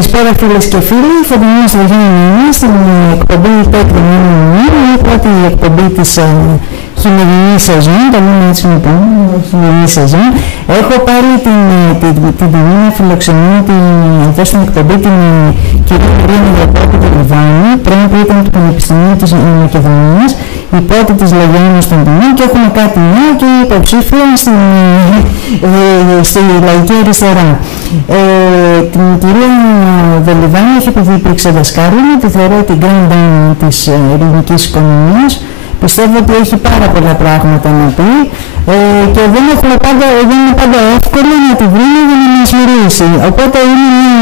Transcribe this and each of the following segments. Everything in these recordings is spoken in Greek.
Καλησπέρα φίλες και φίλοι, Φωτεινή στο Γέννη στην εκπομπή Πέτρου Μήνου, η πρώτη εκπομπή της χειμερινής σεζόν, το λέμε έτσι λοιπόν, χειμερινή σεζόν. Έχω πάρει την τιμή να φιλοξενώ εδώ στην εκπομπή την κυρία Ειρήνη Διαπρόπη Λιβάνη, πριν που ήταν του Πανεπιστημίου της Μακεδονίας, υπότη της Λογιάννης των Τιμών, και έχουμε κάτι νέο και υποψήφια στη Λαϊκή Αριστερά. Την κυρία Δελιβάνη, όχι επειδή υπήρξε δασκάλια, τη θεωρώ την grand dame της ελληνικής οικονομίας. Πιστεύω ότι έχει πάρα πολλά πράγματα να πει και δεν είναι πάντα εύκολο να τη βρούμε για να μας μιλήσει. Οπότε είναι μια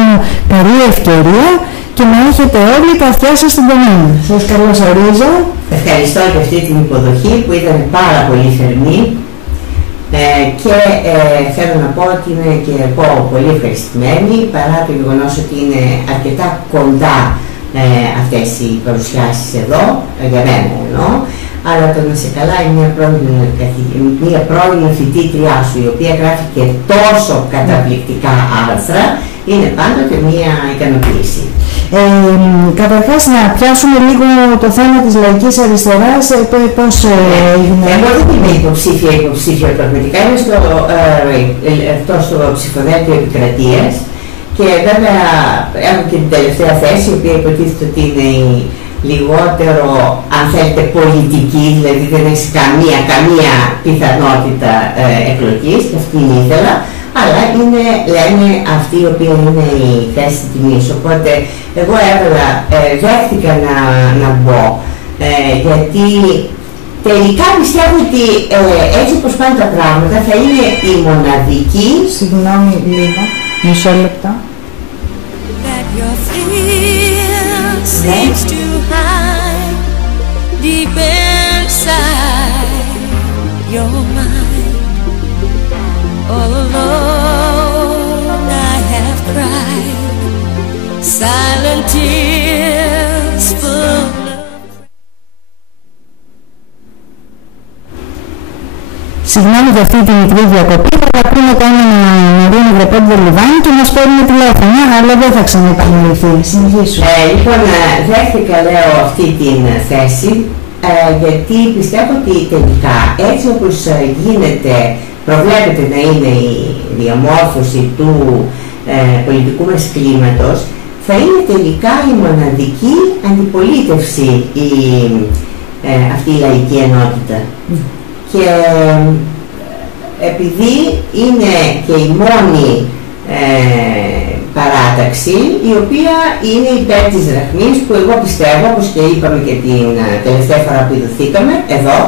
καλή ευκαιρία και να έχετε όλοι τα αυτιά σας στην κομμένα. Σας καλωσορίζω. Ευχαριστώ για αυτή την υποδοχή που ήταν πάρα πολύ θερμή και θέλω να πω ότι είμαι και εγώ πολύ ευχαριστημένη, παρά το γεγονός ότι είναι αρκετά κοντά αυτές οι παρουσιάσεις εδώ, για μένα εννοώ, αλλά το να σε καλά είναι μια πρώην φοιτήτριά σου, η οποία γράφει και τόσο καταπληκτικά άρθρα, είναι πάντοτε μια ικανοποίηση. Καταρχάς να πιάσουμε λίγο το θέμα της λαϊκής αριστεράς, πώς έγινε. Εγώ δεν είμαι υποψήφια πραγματικά, είμαι στο ψηφοδέλτιο επικρατείας και βέβαια έχω και την τελευταία θέση, η οποία υποτίθεται ότι είναι η λιγότερο, αν θέλετε, πολιτική, δηλαδή δεν έχει καμία πιθανότητα εκλογής, και αυτήν ήθελα, αλλά είναι, λένε, αυτή η οποία είναι η θέση τιμής. Οπότε εγώ δέχτηκα να μπω, γιατί τελικά πιστεύω ότι έτσι όπως πάνε τα πράγματα θα είναι η μοναδική... Συγγνώμη λίγο, μισό λεπτό. Seems to hide deep inside your mind. All alone I have cried silent tears full of... Συγγνώμη για αυτή τη μικρή διακοπή, θα πούμε το όνομα Ειρήνη Διαπρόπη Λιβάνη και μας παίρνουμε τηλέφωνα, αλλά δεν θα ξαναεπαναληφθεί. Συνεχίσου. Λοιπόν, δέχτηκα, λέω, αυτή την θέση, γιατί πιστεύω ότι τελικά έτσι όπως προβλέπεται να είναι η διαμόρφωση του πολιτικού μας κλίματος, θα είναι τελικά η μοναδική αντιπολίτευση αυτή η λαϊκή ενότητα. Και επειδή είναι και η μόνη παράταξη η οποία είναι υπέρ της δραχμής, που εγώ πιστεύω, όπως και είπαμε και την τελευταία φορά που ειδωθήκαμε εδώ,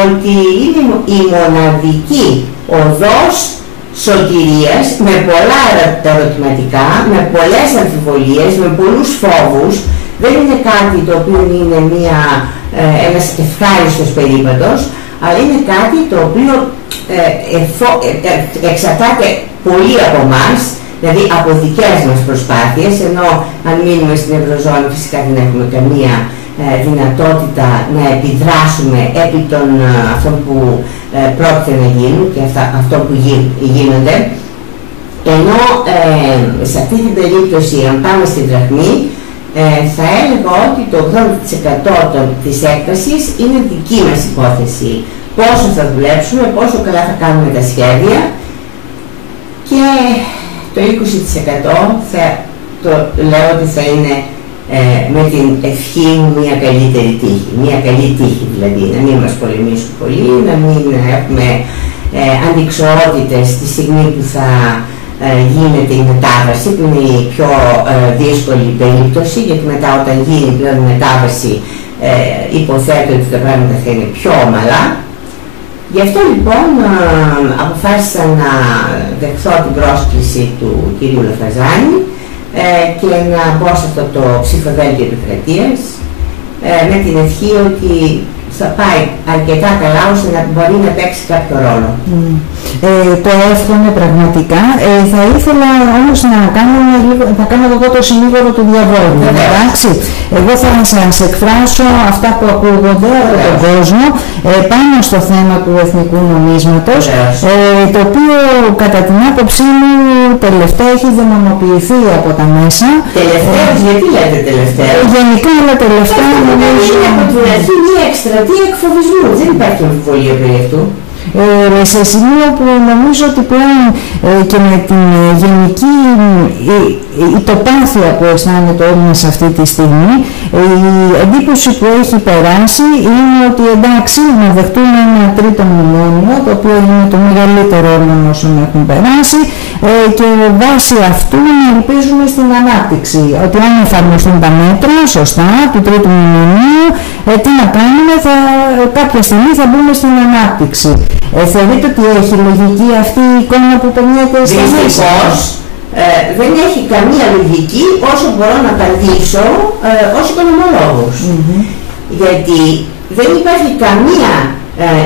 ότι είναι η μοναδική οδός σωτηρίας, με πολλά ερωτηματικά, με πολλές αμφιβολίες, με πολλούς φόβους. Δεν είναι κάτι το οποίο είναι ένας ευχάριστος περίπατος, αλλά είναι κάτι το οποίο εξαρτάται πολύ από εμάς, δηλαδή από δικές μας προσπάθειες, ενώ αν μείνουμε στην Ευρωζώνη φυσικά δεν έχουμε καμία δυνατότητα να επιδράσουμε επί των αυτών που πρόκειται να γίνουν και αυτό που γίνονται, ενώ σε αυτή την περίπτωση, αν πάμε στην δραχμή, θα έλεγα ότι το 80% της έκτασης είναι δική μας υπόθεση. Πόσο θα δουλέψουμε, πόσο καλά θα κάνουμε τα σχέδια, και το 20% λέω ότι θα είναι με την ευχή μου μια καλύτερη τύχη. Μια καλή τύχη δηλαδή, να μην μας πολεμήσουν πολύ, να μην έχουμε αντιξοότητες τη στιγμή που θα γίνεται η μετάβαση, που είναι η πιο δύσκολη περίπτωση, γιατί μετά όταν γίνει πλέον η μετάβαση υποθέτω ότι τα πράγματα θα είναι πιο ομαλά. Γι' αυτό λοιπόν αποφάσισα να δεχθώ την πρόσκληση του κυρίου Λαφαζάνη και να μπω σε αυτό το ψηφοδέλτιο επικρατείας, με την ευχή ότι θα πάει αρκετά καλά ώστε να μπορεί να παίξει κάποιο ρόλο. Το εύχομαι πραγματικά. Θα ήθελα όμως να κάνω εγώ το συνήγορο του διαβόλου. Εντάξει. Εγώ θα σας εκφράσω αυτά που ακούγονται από τον κόσμο πάνω στο θέμα του εθνικού νομίσματος, το οποίο κατά την άποψή μου τελευταία έχει δαιμονοποιηθεί από τα μέσα. Τελευταίος, γιατί λέτε τελευταίο? Γενικά, αλλά τελευταία νομίζω... Είναι από την αρχή μια εκστρατεία εκφοβισμού. Δεν υπάρχει αμφιβολία περί αυτού. Σε σημείο που νομίζω ότι πλέον και με την γενική τοπάθεια που αισθάνεται όλοι μας αυτή τη στιγμή, η εντύπωση που έχει περάσει είναι ότι εντάξει, να δεχτούμε ένα τρίτο μνημόνιο, το οποίο είναι το μεγαλύτερο όλων όσων έχουν περάσει, και βάσει αυτού να ελπίζουμε στην ανάπτυξη. Ότι αν εφαρμοστούν τα μέτρα σωστά του τρίτου μνημονίου, τι να κάνουμε, κάποια στιγμή θα μπούμε στην ανάπτυξη. Θεωρείτε ότι έχει λογική αυτή η εικόνα που περνιέται στα μέσα? Δυστυχώς δεν έχει καμία λογική όσο μπορώ να απαντήσω ως οικονομολόγος. Γιατί δεν υπάρχει καμία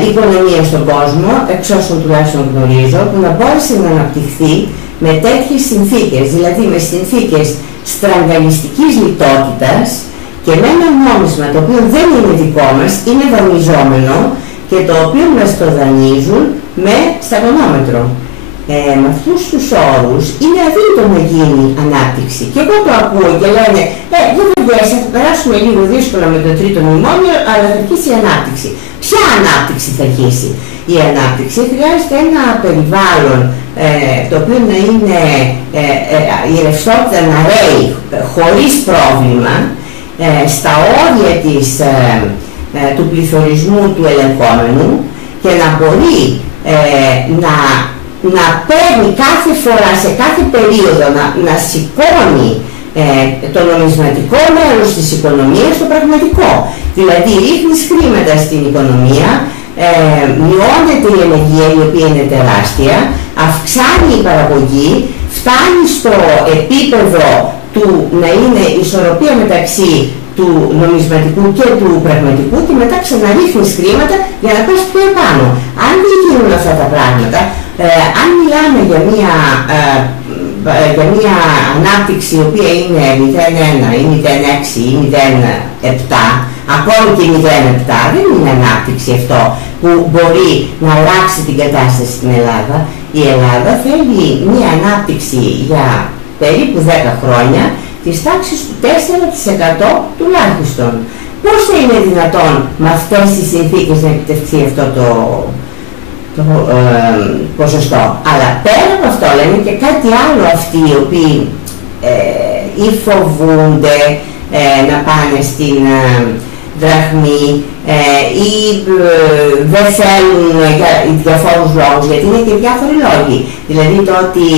οικονομία στον κόσμο, εξ όσων τουλάχιστον γνωρίζω, που να μπόρεσε να αναπτυχθεί με τέτοιες συνθήκες, δηλαδή με συνθήκες στραγγαλιστικής λιτότητας και με ένα νόμισμα το οποίο δεν είναι δικό μας, είναι δανειζόμενο και το οποίο μας το δανείζουν με σταγονόμετρο. Με αυτούς τους όρους είναι αδύνατο να γίνει ανάπτυξη. Και εγώ το ακούω και λένε δεν βαριέσαι, θα περάσουμε λίγο δύσκολα με το τρίτο μνημόνιο, αλλά θα αρχίσει η ανάπτυξη. Ποια ανάπτυξη θα αρχίσει? Η ανάπτυξη χρειάζεται ένα περιβάλλον το οποίο να είναι η ρευστότητα να ρέει χωρίς πρόβλημα, στα όρια του πληθωρισμού του ελεγχόμενου, και να μπορεί να παίρνει κάθε φορά, σε κάθε περίοδο, να σηκώνει το νομισματικό μέρος της οικονομίας στο πραγματικό. Δηλαδή ρίχνεις χρήματα στην οικονομία, μειώνεται η ενεργεία η οποία είναι τεράστια, αυξάνει η παραγωγή, φτάνει στο επίπεδο του να είναι ισορροπία μεταξύ του νομισματικού και του πραγματικού, και μετά ξαναρίχνεις χρήματα για να πας πιο επάνω. Αν δεν γίνουν αυτά τα πράγματα, αν μιλάμε για μια ανάπτυξη η οποία είναι 0,1 ή 0,6 ή 0,7, ακόμη και 0,7, δεν είναι ανάπτυξη αυτό που μπορεί να αλλάξει την κατάσταση στην Ελλάδα. Η Ελλάδα θέλει μια ανάπτυξη για περίπου 10 χρόνια της τάξης του 4% τουλάχιστον. Πώς θα είναι δυνατόν με αυτές τις συνθήκες να επιτευχθεί αυτό το ποσοστό? Αλλά πέρα από αυτό λένε και κάτι άλλο αυτοί οι οποίοι ή φοβούνται να πάνε στην δραχμή ή δεν θέλουν για διαφόρους λόγους, γιατί είναι και διάφοροι λόγοι. Δηλαδή το ότι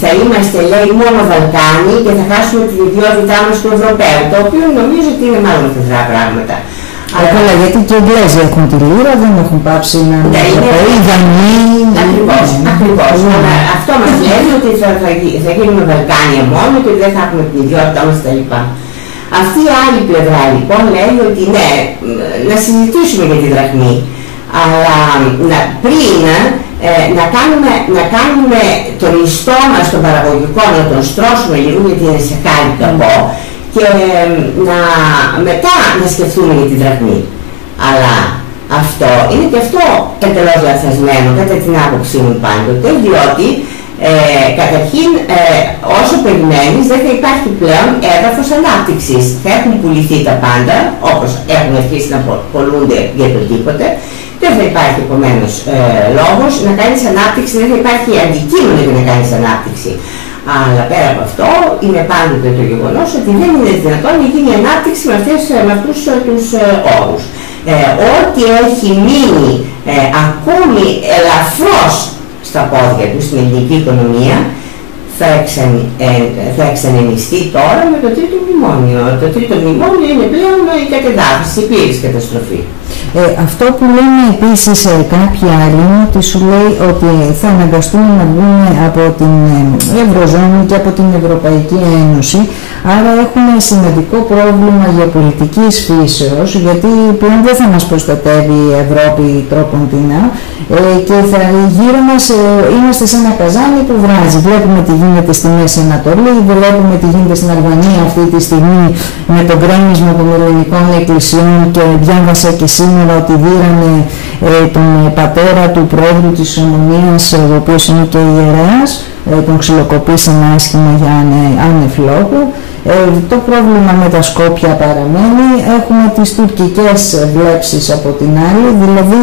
θα είμαστε, λέει, μόνο Βαλκάνοι και θα χάσουμε την ιδιότητά μας του Ευρωπαίου, το οποίο νομίζω ότι είναι μάλλον θετικά πράγματα. Καλά, γιατί και οι Εγγλέζοι έχουν τη λίρα, δεν έχουν πάψει να είναι Δανείοι. Ακριβώς. Αυτό μας λένε ότι θα γίνουμε Βαλκάνια μόνο και δεν θα έχουμε την ιδιότητά μας κτλ. Αυτή η άλλη πλευρά λοιπόν λέει ότι ναι, να συζητήσουμε για τη δραχμή, αλλά πριν να κάνουμε τον ιστό μας τον παραγωγικό, να τον στρώσουμε λίγο γιατί είναι σε χάρη κακό, και μετά να σκεφτούμε για τη δραχμή. Αλλά αυτό είναι και αυτό εντελώς λαθασμένο κατά την άποψή μου πάντοτε, διότι καταρχήν όσο περιμένεις δεν θα υπάρχει πλέον έδαφος ανάπτυξης. Θα έχουν πουληθεί τα πάντα, όπως έχουν αρχίσει να πολλούνται για το τίποτε. Δεν θα υπάρχει επομένως λόγος να κάνεις ανάπτυξη, δεν θα υπάρχει αντικείμενο για να κάνεις ανάπτυξη. Αλλά πέρα από αυτό είναι πάντοτε το γεγονός ότι δεν είναι δυνατόν να γίνει ανάπτυξη με αυτούς τους όρους. Ό,τι έχει μείνει ακόμη ελαφρώς στα πόδια του στην ελληνική οικονομία θα εξανεμιστεί τώρα με το τρίτο μνημόνιο. Το τρίτο μνημόνιο είναι πλέον η κατεδάφιση, η πλήρης καταστροφή. Αυτό που λένε επίσης κάποιοι άλλοι είναι ότι σου λέει ότι θα αναγκαστούν να βγουν από την Ευρωζώνη και από την Ευρωπαϊκή Ένωση, άρα έχουμε σημαντικό πρόβλημα γεωπολιτικής φύσεως, γιατί πλέον δεν θα μας προστατεύει η Ευρώπη τρόποντινά και γύρω μας είμαστε σε ένα καζάνι που βράζει. Βλέπουμε τι γίνεται στη Μέση Ανατολή, βλέπουμε τι γίνεται στην Αλβανία αυτή τη στιγμή με το γκρέμισμα των ελληνικών εκκλησιών, και διάβασα και σήμερα ότι δίρανε τον πατέρα του πρόεδρου της Ομονίας, ο οποίος είναι και ιερέας, τον ξυλοκοπήσαν άσχημα για άνευ λόγου. Το πρόβλημα με τα Σκόπια παραμένει. Έχουμε τις τουρκικές βλέψεις από την άλλη, δηλαδή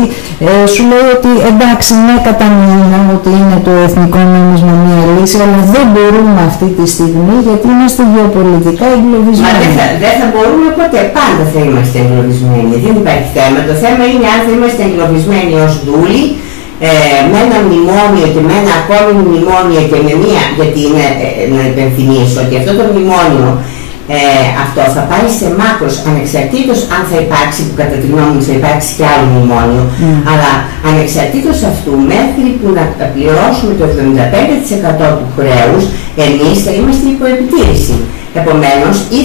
σου λέει ότι εντάξει, ναι, κατανοούμε ότι είναι το εθνικό νόμισμα μια λύση, αλλά δεν μπορούμε αυτή τη στιγμή γιατί είμαστε γεωπολιτικά εγκλωβισμένοι. Μα δεν θα μπορούμε ποτέ, πάντα θα είμαστε εγκλωβισμένοι, δεν υπάρχει θέμα. Το θέμα είναι αν θα είμαστε εγκλωβισμένοι ως δούλοι, με ένα μνημόνιο και με ένα ακόμη μνημόνιο και με μία, γιατί είναι, να υπενθυμίσω ότι αυτό το μνημόνιο αυτό θα πάει σε μάκρος ανεξαρτήτως αν θα υπάρξει, που κατά τη γνώμη μου θα υπάρξει και άλλο μνημόνιο, αλλά ανεξαρτήτως αυτού, μέχρι που να πληρώσουμε το 75% του χρέους, εμείς θα είμαστε υποεπιτήρηση. Επομένως, ή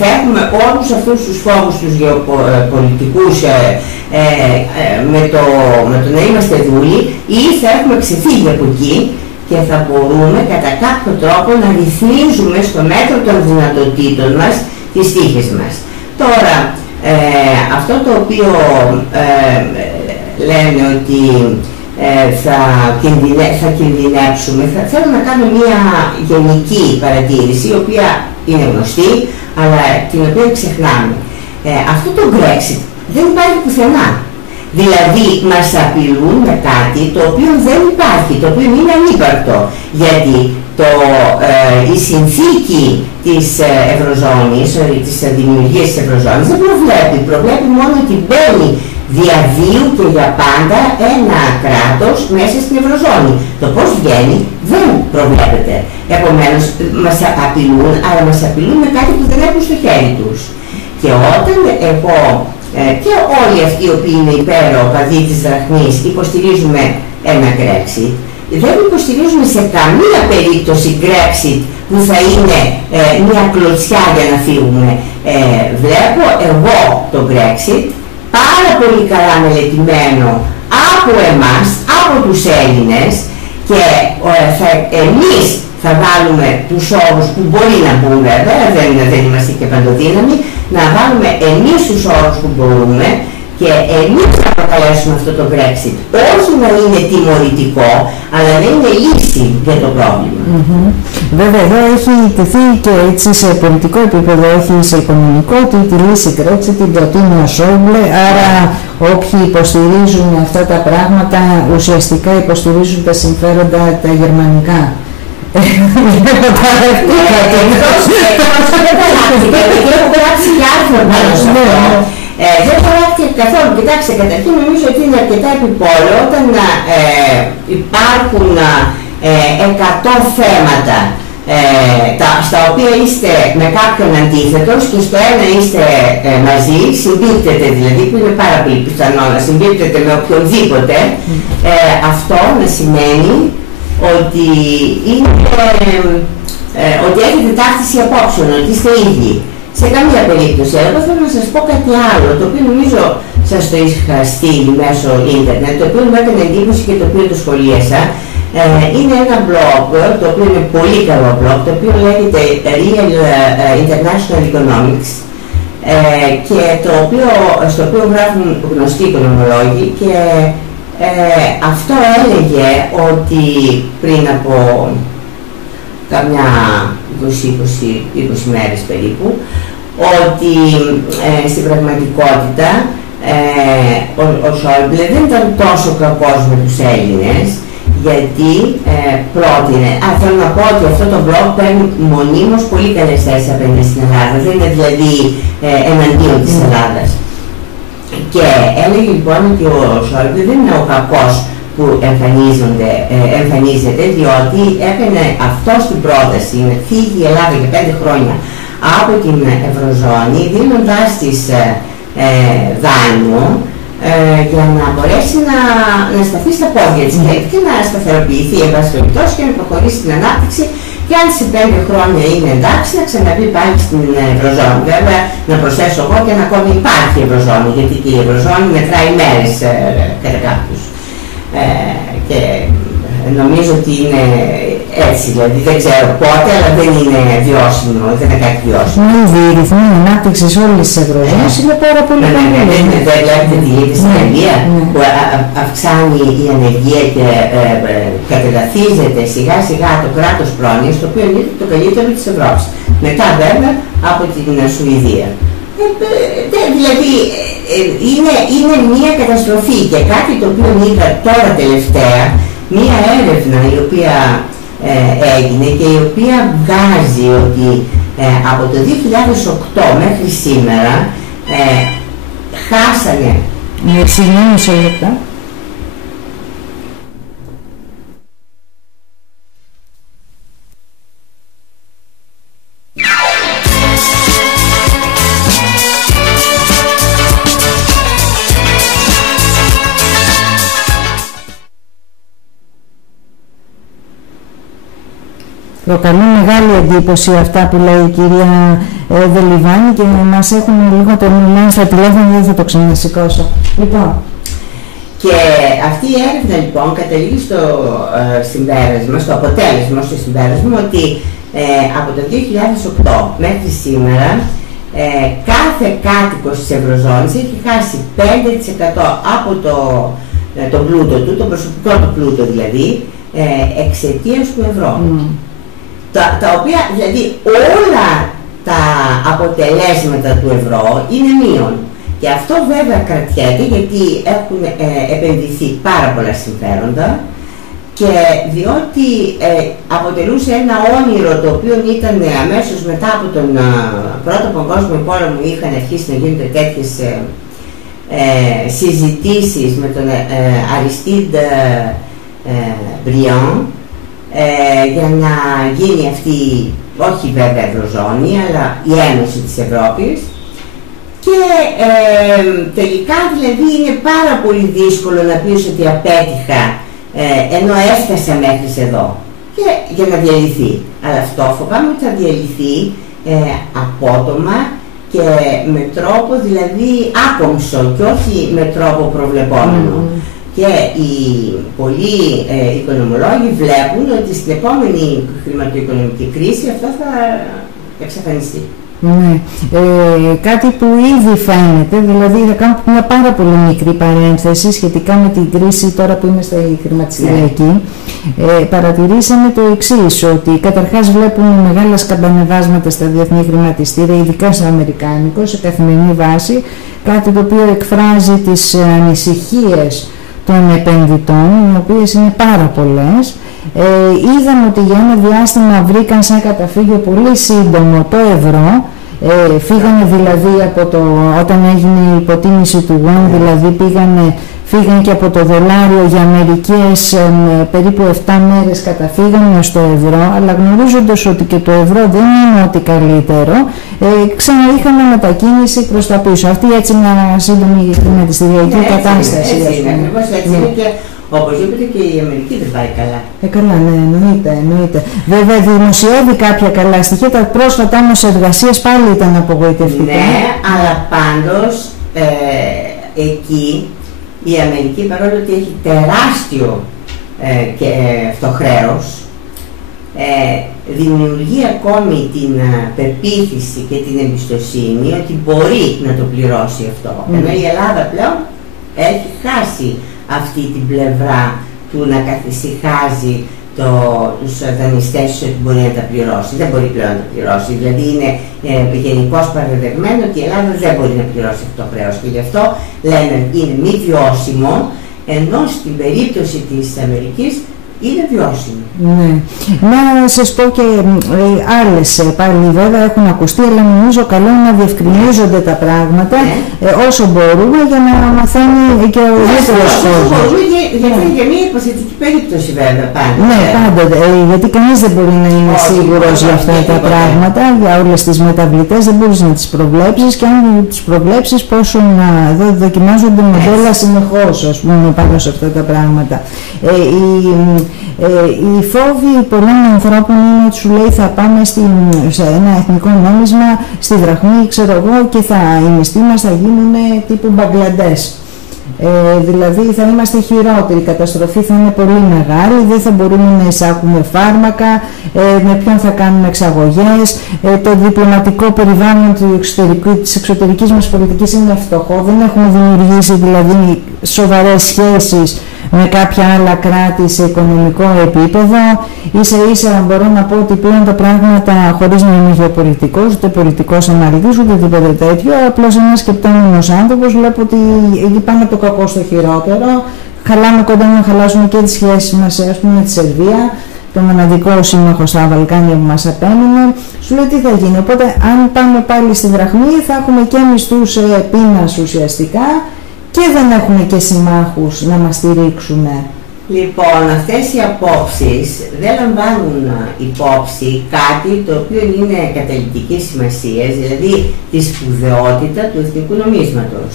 θα έχουμε όλους αυτούς τους φόβους τους γεωπολιτικούς με το να είμαστε δούλοι, ή θα έχουμε ξεφύγει από εκεί και θα μπορούμε κατά κάποιο τρόπο να ρυθμίζουμε στο μέτρο των δυνατοτήτων μας τις τύχες μας. Τώρα, αυτό το οποίο λένε ότι θα κινδυνεύσουμε, θέλω να κάνω μια γενική παρατήρηση, η οποία είναι γνωστή, αλλά την οποία ξεχνάμε. Αυτό το Brexit δεν υπάρχει πουθενά. Δηλαδή μας απειλούν με κάτι το οποίο δεν υπάρχει, το οποίο είναι ανύπαρκτο. Γιατί η συνθήκη της Ευρωζώνης, της δημιουργίας της Ευρωζώνης δεν προβλέπει μόνο ότι μπαίνει διαβίου και για πάντα ένα κράτος μέσα στην Ευρωζώνη. Το πώς βγαίνει δεν προβλέπεται. Επομένως μας απειλούν, αλλά μας απειλούν με κάτι που δεν έχουν στο χέρι τους. Και όταν εγώ και όλοι αυτοί οι οποίοι είναι υπέρ-οπαδοί της δραχμής υποστηρίζουμε ένα Brexit, δεν υποστηρίζουμε σε καμία περίπτωση Brexit που θα είναι μια κλωτσιά για να φύγουμε. Βλέπω εγώ το Brexit πάρα πολύ καλά μελετημένο από εμάς, από τους Έλληνες, και εμείς θα βάλουμε τους όρους που μπορεί να μπουν, βέβαια, δεν είμαστε και παντοδύναμοι, να βάλουμε εμείς τους όρους που μπορούμε και εμείς θα προκαλέσουμε αυτό το Brexit. Όχι να είναι τιμωρητικό, αλλά να είναι λύση για το πρόβλημα. Βέβαια, εδώ έχει τεθεί και έτσι σε πολιτικό επίπεδο, όχι σε οικονομικό, ότι τη λύση Brexit την προτείνει ο Σόιμπλε, άρα όποιοι υποστηρίζουν αυτά τα πράγματα ουσιαστικά υποστηρίζουν τα συμφέροντα τα γερμανικά. Δεν παράχθηκε καθόλου. Κοιτάξτε, καταρχήν νομίζω ότι είναι αρκετά επιπόλαιο όταν υπάρχουν 100 θέματα στα οποία είστε με κάποιον αντίθετος και στο ένα είστε μαζί, συμπίπτεται δηλαδή, που είναι πάρα πολύ πιθανό να συμπίπτεται με οποιονδήποτε, αυτό να σημαίνει ότι ότι έχετε ταύτιση απόψεων, ότι είστε ίδιοι. Σε καμία περίπτωση. Εγώ θέλω να σας πω κάτι άλλο, το οποίο νομίζω σας το είχα στείλει μέσω ίντερνετ, το οποίο μου έκανε εντύπωση και το οποίο το σχολίασα. Είναι ένα blog, το οποίο είναι πολύ καλό blog, το οποίο λέγεται Real International Economics, και στο οποίο γράφουν γνωστοί οικονομολόγοι, και αυτό έλεγε ότι πριν από καμιά 20 μέρες περίπου, ότι στην πραγματικότητα ο Σόιμπλε δεν ήταν τόσο κακός με τους Έλληνες, γιατί πρότεινε, θέλω να πω ότι αυτό το blog παίρνει μονίμως πολύ καλές θέσεις απέναντι στην Ελλάδα, δεν είναι δηλαδή εναντίον της Ελλάδας. Και έλεγε λοιπόν ότι ο Σόιμπλε δεν είναι ο κακός που εμφανίζεται, διότι έκανε αυτό στην πρόταση να φύγει η Ελλάδα για 5 χρόνια από την Ευρωζώνη, δίνοντάς της δάνειο για να μπορέσει να σταθεί στα πόδια της και να σταθεροποιηθεί εν πάση περιπτώσει και να προχωρήσει στην ανάπτυξη και αν σε 5 χρόνια είναι εντάξει να ξαναμπεί πάλι στην Ευρωζώνη. Βέβαια να προσθέσω εγώ και να ακόμη υπάρχει η Ευρωζώνη, γιατί και η Ευρωζώνη μετράει μέρες κατά κάποιους. Και νομίζω ότι είναι έτσι, δηλαδή δεν ξέρω πότε, αλλά δεν είναι βιώσιμο, δεν είναι κάτι βιώσιμο. Ήδη η ρυθμή ανάπτυξης όλης της Ευρωζώνης είναι πάρα πολύ καλή. Δεν βλέπετε τι γίνεται στην Αγγλία, που αυξάνει η ανεργία και κατεδαφίζεται σιγά σιγά το κράτος πρόνοιας, το οποίο είναι το καλύτερο της Ευρώπης. Μετά βέβαια από την Σουηδία. Δηλαδή είναι μια καταστροφή και κάτι το οποίο είδα τώρα τελευταία, μια έρευνα η οποία έγινε και η οποία βγάζει ότι από το 2008 μέχρι σήμερα χάσανε. Συγγνώμη σε λεπτά. Προκαλούν μεγάλη εντύπωση αυτά που λέει η κυρία Δελιβάνη και μας έχουν λίγο τερμινάσει στα τηλέφωνα, δεν θα το ξανασηκώσω. Λοιπόν. Και αυτή η έρευνα λοιπόν καταλήγει στο συμπέρασμα, στο αποτέλεσμα, στο συμπέρασμα ότι από το 2008 μέχρι σήμερα κάθε κάτοικος της Ευρωζώνης έχει χάσει 5% από τον πλούτο του, τον προσωπικό του πλούτο δηλαδή, εξαιτίας του ευρώ. Τα οποία δηλαδή όλα τα αποτελέσματα του ευρώ είναι μείον. Και αυτό βέβαια κρατιέται γιατί έχουν επενδυθεί πάρα πολλά συμφέροντα και διότι αποτελούσε ένα όνειρο το οποίο ήταν αμέσως μετά από τον Πρώτο Παγκόσμιο Πόλεμο, είχαν αρχίσει να γίνονται τέτοιες συζητήσεις με τον Αριστίδε Μπριάν για να γίνει αυτή, όχι βέβαια Ευρωζώνη, αλλά η Ένωση της Ευρώπης. Και τελικά δηλαδή είναι πάρα πολύ δύσκολο να πεις ότι απέτυχα ενώ έφτασα μέχρι εδώ και για να διαλυθεί. Αλλά αυτό φοβάμαι ότι θα διαλυθεί απότομα και με τρόπο δηλαδή άκομψο και όχι με τρόπο προβλεπόμενο. Και οι πολλοί οικονομολόγοι βλέπουν ότι στην επόμενη χρηματοοικονομική κρίση αυτό θα εξαφανιστεί. Ναι. Κάτι που ήδη φαίνεται, δηλαδή θα κάνω μια πάρα πολύ μικρή παρένθεση σχετικά με την κρίση τώρα που είμαι στη χρηματιστηριακή. Παρατηρήσαμε το εξής, ότι καταρχάς βλέπουμε μεγάλα σκαμπανεβάσματα στα διεθνή χρηματιστήρια, ειδικά στο αμερικάνικο, σε καθημερινή βάση, κάτι το οποίο εκφράζει τις ανησυχίες των επενδυτών, οι οποίες είναι πάρα πολλές. Είδαμε ότι για ένα διάστημα βρήκαν σαν καταφύγιο πολύ σύντομο το ευρώ, φύγανε δηλαδή όταν έγινε η υποτίμηση του won, δηλαδή φύγανε και από το δολάριο για μερικές περίπου 7 μέρες καταφύγανε στο ευρώ, αλλά γνωρίζοντας ότι και το ευρώ δεν είναι ό,τι καλύτερο, ξαναείχαμε μετακίνηση προς τα πίσω. Αυτή έτσι μια σύντομη χρηματιστηριακή κατάσταση. Έτσι είναι, ακριβώς έτσι είναι και οπωσδήποτε και η Αμερική δεν πάει καλά. Καλά, ναι, εννοείται. Βέβαια δημοσιεύει κάποια καλά στοιχεία, τα πρόσφατα όμως εργασίες πάλι ήταν απογοητευτικά. Ναι, αλλά πάντως εκεί η Αμερική, παρόλο ότι έχει τεράστιο αυτό χρέος, δημιουργεί ακόμη την πεποίθηση και την εμπιστοσύνη ότι μπορεί να το πληρώσει αυτό. Ενώ η Ελλάδα πλέον έχει χάσει αυτή την πλευρά του να καθησυχάζει τους δανειστές ότι μπορεί να τα πληρώσει. Δεν μπορεί πλέον να τα πληρώσει. Δηλαδή είναι γενικώς παραδεγμένο ότι η Ελλάδα δεν μπορεί να πληρώσει αυτό το χρέος. Και γι' αυτό λένε είναι μη βιώσιμο, ενώ στην περίπτωση της Αμερικής είναι βιώσιμο. Ναι. Να σας πω και άλλες πάλι βέβαια έχουν ακουστεί, αλλά νομίζω καλό είναι να διευκρινίζονται τα πράγματα όσο μπορούμε για να μαθαίνει και ο ίδιος κόσμος. για μια υποθετική περίπτωση βέβαια πάντοτε. Ναι, πάντοτε, γιατί κανείς δεν μπορεί να είναι σίγουρος για αυτά τα πράγματα, για όλες τις μεταβλητές δεν μπορείς να τις προβλέψεις, και αν τις προβλέψεις πόσο να δοκιμάζονται μοντέλα συνεχώς, ας πούμε, πάνω σε αυτά τα πράγματα. Οι φόβοι πολλών ανθρώπων είναι ότι σου λέει θα πάμε σε ένα εθνικό νόμισμα, στη δραχμή, ξέρω εγώ, και οι μισθοί μας θα γίνουν τύπου Μπαγκλαντές. Δηλαδή θα είμαστε χειρότεροι, η καταστροφή θα είναι πολύ μεγάλη, δεν θα μπορούμε να εισάγουμε φάρμακα, με ποιον θα κάνουμε εξαγωγές, το διπλωματικό περιβάλλον της εξωτερικής μας πολιτικής είναι φτωχό, δεν έχουμε δημιουργήσει δηλαδή σοβαρές σχέσεις με κάποια άλλα κράτη σε οικονομικό επίπεδο. Ίσα ίσα μπορώ να πω ότι πλέον τα πράγματα, χωρίς να είμαι γεωπολιτικός, ούτε πολιτικός αναλυτής, ούτε τίποτα τέτοιο, απλώς ένας σκεπτόμενος άνθρωπος, βλέπω ότι εκεί πάμε από το κακό στο χειρότερο. Χαλάμε κοντά να χαλάσουμε και τις σχέσεις μας, ας πούμε, με τη Σερβία, το μοναδικό σύμμαχο στα Βαλκάνια που μας απέμεινε. Σου λέει τι θα γίνει. Οπότε, αν πάμε πάλι στη δραχμή, θα έχουμε και μισθούς πείνας ουσιαστικά, και δεν έχουμε και συμμάχους να μας στηρίξουν. Λοιπόν, αυτές οι απόψεις δεν λαμβάνουν υπόψη κάτι το οποίο είναι καταλυτικής σημασίας, δηλαδή τη σπουδαιότητα του εθνικού νομίσματος.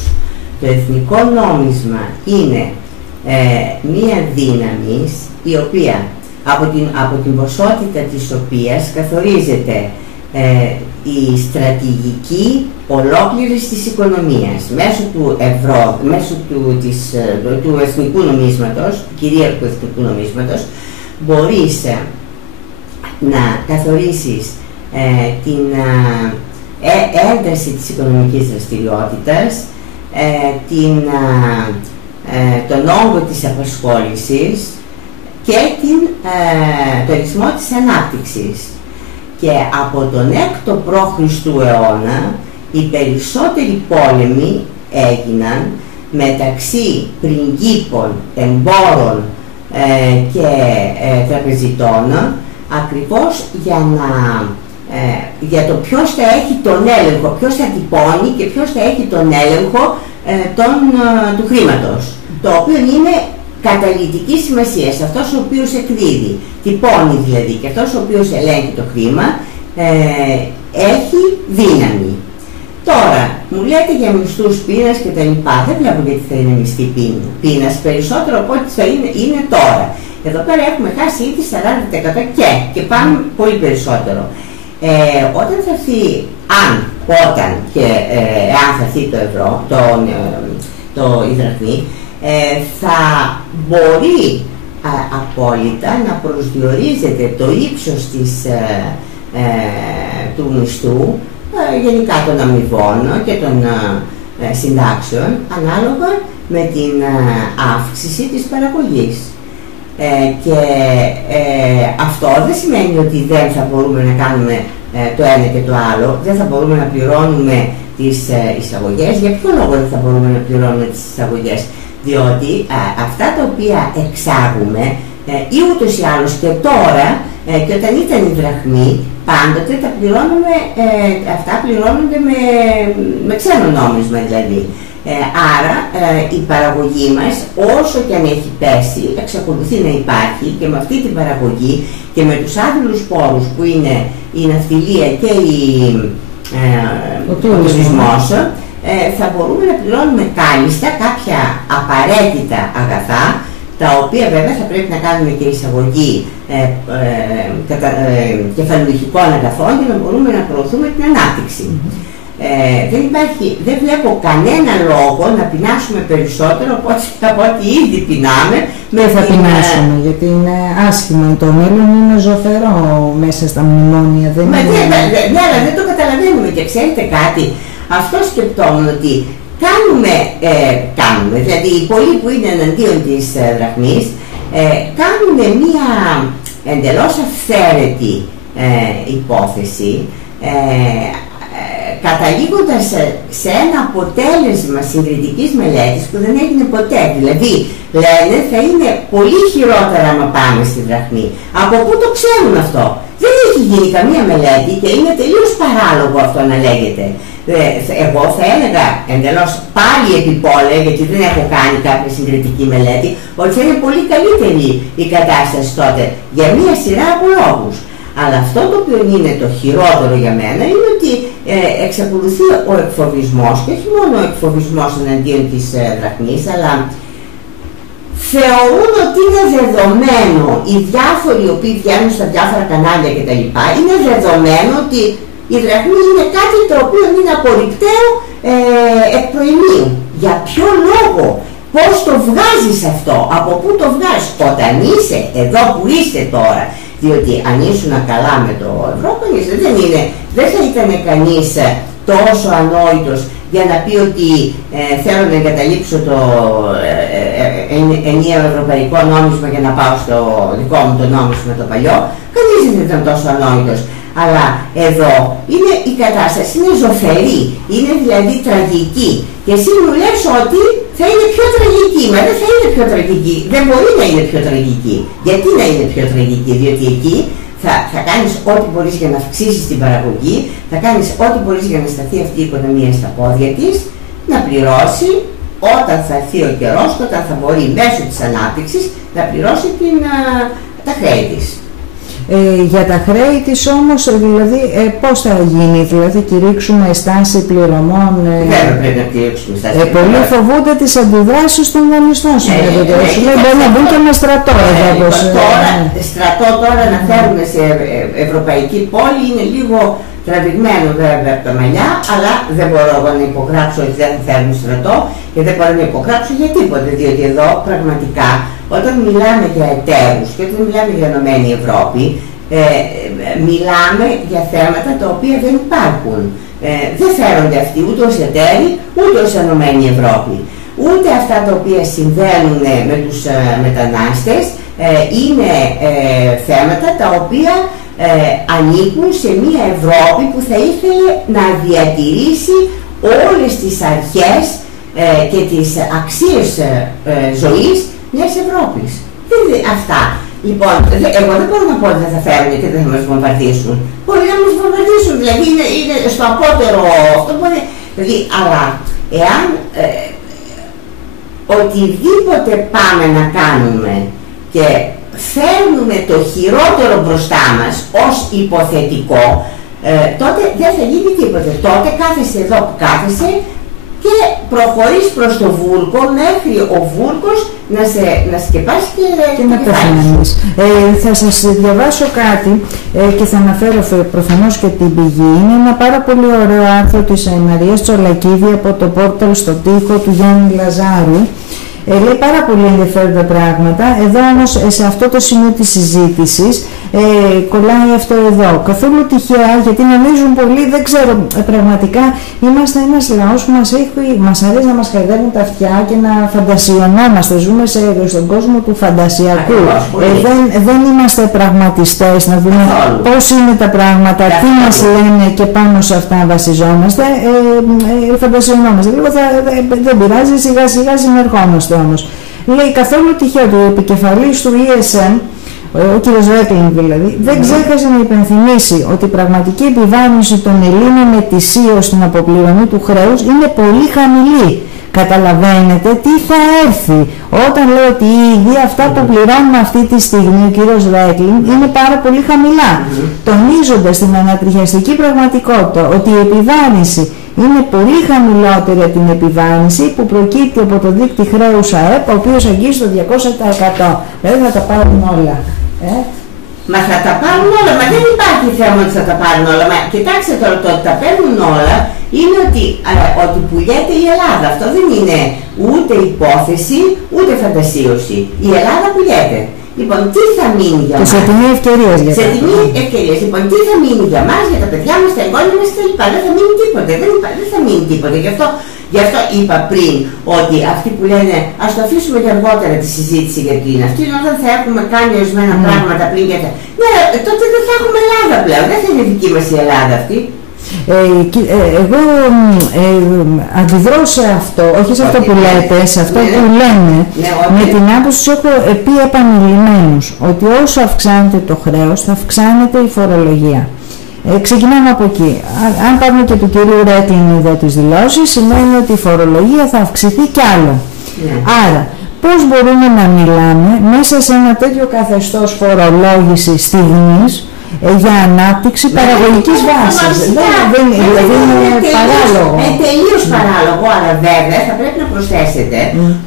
Το εθνικό νόμισμα είναι μία δύναμη η οποία, από την ποσότητα της οποίας καθορίζεται η στρατηγική ολόκληρης της οικονομίας μέσω του ευρώ, μέσω του εθνικού νομίσματος, του κυρίαρχου εθνικού νομίσματος, μπορείς να καθορίσεις την ένταση της οικονομικής δραστηριότητας, τον όγκο της απασχόλησης και το ρυθμό της ανάπτυξης. Και από τον 6ο π.Χ. αιώνα οι περισσότεροι πόλεμοι έγιναν μεταξύ πριγκίπων, εμπόρων και τραπεζιτών, ακριβώς για το ποιος θα έχει τον έλεγχο, ποιος θα τυπώνει και ποιος θα έχει τον έλεγχο του χρήματος, το οποίο είναι καταλυτική σημασία. Αυτός ο οποίος εκδίδει, τυπώνει δηλαδή, και αυτός ο οποίος ελέγχει το χρήμα έχει δύναμη. Τώρα, μου λέτε για μισθούς πείνας και τα λοιπά. Δεν βλέπω γιατί θα είναι μισθή πείνας, περισσότερο από ό,τι θα είναι τώρα. Εδώ πέρα έχουμε χάσει ήδη 40% και πάμε πολύ περισσότερο. Όταν θα έρθει, όταν και αν θα έρθει το ευρώ, η δραχμή, θα μπορεί απόλυτα να προσδιορίζεται το ύψος του μισθού, γενικά των αμοιβών και των συντάξεων, ανάλογα με την αύξηση της παραγωγής. Και αυτό δεν σημαίνει ότι δεν θα μπορούμε να κάνουμε το ένα και το άλλο, δεν θα μπορούμε να πληρώνουμε τις εισαγωγές. Για ποιο λόγο δεν θα μπορούμε να πληρώνουμε τις εισαγωγές? Διότι αυτά τα οποία εξάγουμε ή ούτως ή άλλως και τώρα, και όταν ήταν η δραχμή, πάντοτε τα πληρώνουμε, αυτά πληρώνονται με ξένο νόμισμα δηλαδή. Άρα η παραγωγή μας, όσο και αν έχει πέσει, εξακολουθεί να υπάρχει, και με αυτή την παραγωγή και με τους άδειλους πόρους που είναι η ναυτιλία και ο τουρισμός, θα μπορούμε να πληρώνουμε κάλλιστα κάποια απαραίτητα αγαθά, τα οποία βέβαια θα πρέπει να κάνουμε και εισαγωγή κεφαλουχικών αγαθών για να μπορούμε να προωθούμε την ανάπτυξη. Δεν βλέπω κανένα λόγο να πεινάσουμε περισσότερο από ό,τι ήδη πεινάμε. Δεν θα πεινάσουμε, γιατί είναι άσχημο. Το μέλλον είναι ζωφερό μέσα στα μνημόνια. Ναι, αλλά δεν το καταλαβαίνουμε. Και ξέρετε κάτι, αυτό σκεπτόμουν ότι κάνουμε, δηλαδή οι πολλοί που είναι εναντίον της δραχμής, κάνουν μία εντελώς αυθαίρετη υπόθεση, καταλήγοντας σε ένα αποτέλεσμα συγκριτικής μελέτης που δεν έγινε ποτέ. Δηλαδή, λένε θα είναι πολύ χειρότερα άμα πάμε στη δραχμή. Από πού το ξέρουν αυτό? Δεν έχει γίνει καμία μελέτη και είναι τελείως παράλογο αυτό να λέγεται. Εγώ θα έλεγα εντελώς πάλι επιπόλαια, γιατί δεν έχω κάνει κάποια συγκριτική μελέτη, ότι θα είναι πολύ καλύτερη η κατάσταση τότε για μία σειρά από λόγους. Αλλά αυτό το οποίο είναι το χειρότερο για μένα είναι ότι εξακολουθεί ο εκφοβισμός, και όχι μόνο ο εκφοβισμός εναντίον της δραχμής, αλλά θεωρούν ότι είναι δεδομένο, οι διάφοροι οι οποίοι βγαίνουν στα διάφορα κανάλια κτλ. Είναι δεδομένο ότι η δραχμή είναι κάτι το οποίο είναι απορριπταίο εκ προημίου. Για ποιο λόγο, πώς το βγάζεις αυτό, από πού το βγάζεις, όταν είσαι εδώ που είσαι τώρα? Διότι αν ήσουν καλά με το ευρώ, δεν θα ήταν κανείς τόσο ανόητος για να πει ότι θέλω να εγκαταλείψω το ενιαίο ευρωπαϊκό νόμισμα για να πάω στο δικό μου το νόμισμα το παλιό. Κανείς δεν ήταν τόσο ανόητος. Αλλά εδώ η κατάσταση είναι ζωφερή, είναι δηλαδή τραγική. Και εσύ μου λες ότι θα είναι πιο τραγική. Μα δεν θα είναι πιο τραγική. Δεν μπορεί να είναι πιο τραγική. Γιατί να είναι πιο τραγική? Διότι εκεί θα κάνεις ό,τι μπορείς για να αυξήσεις την παραγωγή, θα κάνεις ό,τι μπορείς για να σταθεί αυτή η οικονομία στα πόδια της, να πληρώσει όταν θα έρθει ο καιρός, όταν θα μπορεί μέσω της ανάπτυξης να πληρώσει τα χρέη της. Για τα χρέη της όμως, δηλαδή, πώς θα γίνει, δηλαδή θα κηρύξουμε στάση πληρωμών? Βέβαια πρέπει να κηρύξουμε στάση πληρωμών. Πολλοί φοβούνται τις αντιδράσεις των δανειστών. Μπορεί να μπουν και με στρατό. Στρατό τώρα να φέρουμε σε ευρωπαϊκή πόλη είναι λίγο τραβηγμένο βέβαια από τα μαλλιά, αλλά δεν μπορώ εγώ να υπογράψω ότι δεν θα φέρουμε στρατό και δεν μπορώ να υπογράψω για τίποτα, διότι εδώ πραγματικά όταν μιλάμε για εταίρους και όταν μιλάμε για Ενωμένη Ευρώπη, μιλάμε για θέματα τα οποία δεν υπάρχουν. Δεν φέρονται αυτοί ούτε ως εταίροι, ούτε ως Ενωμένη Ευρώπη. Ούτε αυτά τα οποία συμβαίνουν με τους μετανάστες είναι θέματα τα οποία ανήκουν σε μια Ευρώπη που θα ήθελε να διατηρήσει όλες τις αρχές και τις αξίες ζωής μιας Ευρώπης. Αυτά. Λοιπόν, εγώ δεν μπορώ να πω ότι δεν θα φέρουν και δεν θα μας βομβαρδίσουν. Μπορεί να μας βομβαρδίσουν, δηλαδή είναι στο απότερο αυτό μπορεί. Δηλαδή, αλλά εάν οτιδήποτε πάμε να κάνουμε και φέρνουμε το χειρότερο μπροστά μας ως υποθετικό, τότε δεν θα γίνει τίποτε. Τότε κάθεσαι εδώ που κάθεσαι και προχωρείς προς το βούρκο μέχρι ο βούρκος να σκεπάσει και να πεθάνεις. Θα σας διαβάσω κάτι και θα αναφέρω προφανώς και την πηγή. Είναι ένα πάρα πολύ ωραίο άρθρο της Μαρίας Τσολακίδη από το πόρταλ στο τοίχο του Γιάννη Λαζάρου. Λέει πάρα πολύ ενδιαφέροντα πράγματα. Εδώ όμως σε αυτό το σημείο της συζήτησης κολλάει αυτό εδώ. Καθόλου τυχαία, γιατί νομίζουν πολλοί, δεν ξέρω, πραγματικά είμαστε ένας λαός που μας αρέσει να μας χαϊδεύουν τα αυτιά και να φαντασιωνόμαστε. Ζούμε στον κόσμο του φαντασιακού. Δεν είμαστε πραγματιστές να δούμε πώς είναι τα πράγματα, τι μας λένε και πάνω σε αυτά βασιζόμαστε. Φαντασιωνόμαστε. Λίγο δεν πειράζει, σιγά σιγά συνερχόμαστε όμως. Λέει καθόλου τυχαίο του επικεφαλής του ESM, ο κ. Ρέκλινγκ δηλαδή, δεν ξέχασε να υπενθυμίσει ότι η πραγματική επιβάρυνση των Ελλήνων ετησίως στην αποπληρωμή του χρέους είναι πολύ χαμηλή. Καταλαβαίνετε τι θα έρθει όταν λέει ότι ήδη αυτά που πληρώνουμε αυτή τη στιγμή ο κ. Ρέκλινγκ είναι πάρα πολύ χαμηλά, τονίζοντας την ανατριχιαστική πραγματικότητα ότι η επιβάρυνση είναι πολύ χαμηλότερη από την επιβάρυνση που προκύπτει από το δείκτη χρέους ΑΕΠ, ο οποίος αγγίζει το 200%. Δηλαδή θα τα πάρουν όλα. Μα θα τα πάρουν όλα, μα δεν υπάρχει θέμα ότι θα τα πάρουν όλα. Μα κοιτάξτε τώρα, το ότι τα παίρνουν όλα είναι ότι πουλιέται η Ελλάδα. Αυτό δεν είναι ούτε υπόθεση, ούτε φαντασίωση. Η Ελλάδα πουλιέται. Λοιπόν, τι θα μείνει για μας? Σε τιμή ευκαιρίας για σε τιμή ευκαιρίας. Λοιπόν, τι θα μείνει για μας, για τα παιδιά μας, τα εγγόνια μας κλπ. Δεν θα μείνει τίποτε. Δεν θα μείνει τίποτε. Γι' αυτό είπα πριν ότι αυτοί που λένε ας το αφήσουμε για αργότερα τη συζήτηση για την αυτή, όταν θα έχουμε κάνει ορισμένα πράγματα πριν για τα. Ναι, τότε δεν θα έχουμε Ελλάδα πλέον. Δεν θα είναι δική μας η Ελλάδα αυτή. Εγώ αντιδρώ σε αυτό, όχι σε αυτό που λέτε, σε αυτό που λένε. Με την άποψη που έχω πει επανειλημμένως, ότι όσο αυξάνεται το χρέος, θα αυξάνεται η φορολογία. Ξεκινάμε από εκεί. Αν πάρουμε και του κυρίου Ρέκλιν εδώ τις δηλώσεις, σημαίνει ότι η φορολογία θα αυξηθεί κι άλλο. Άρα, πώς μπορούμε να μιλάμε μέσα σε ένα τέτοιο καθεστώς φορολόγησης στιγμής για ανάπτυξη παραγωγικής βάσης? Δεν είναι παράλογο. Τελείως παράλογο, αλλά βέβαια θα πρέπει να προσθέσετε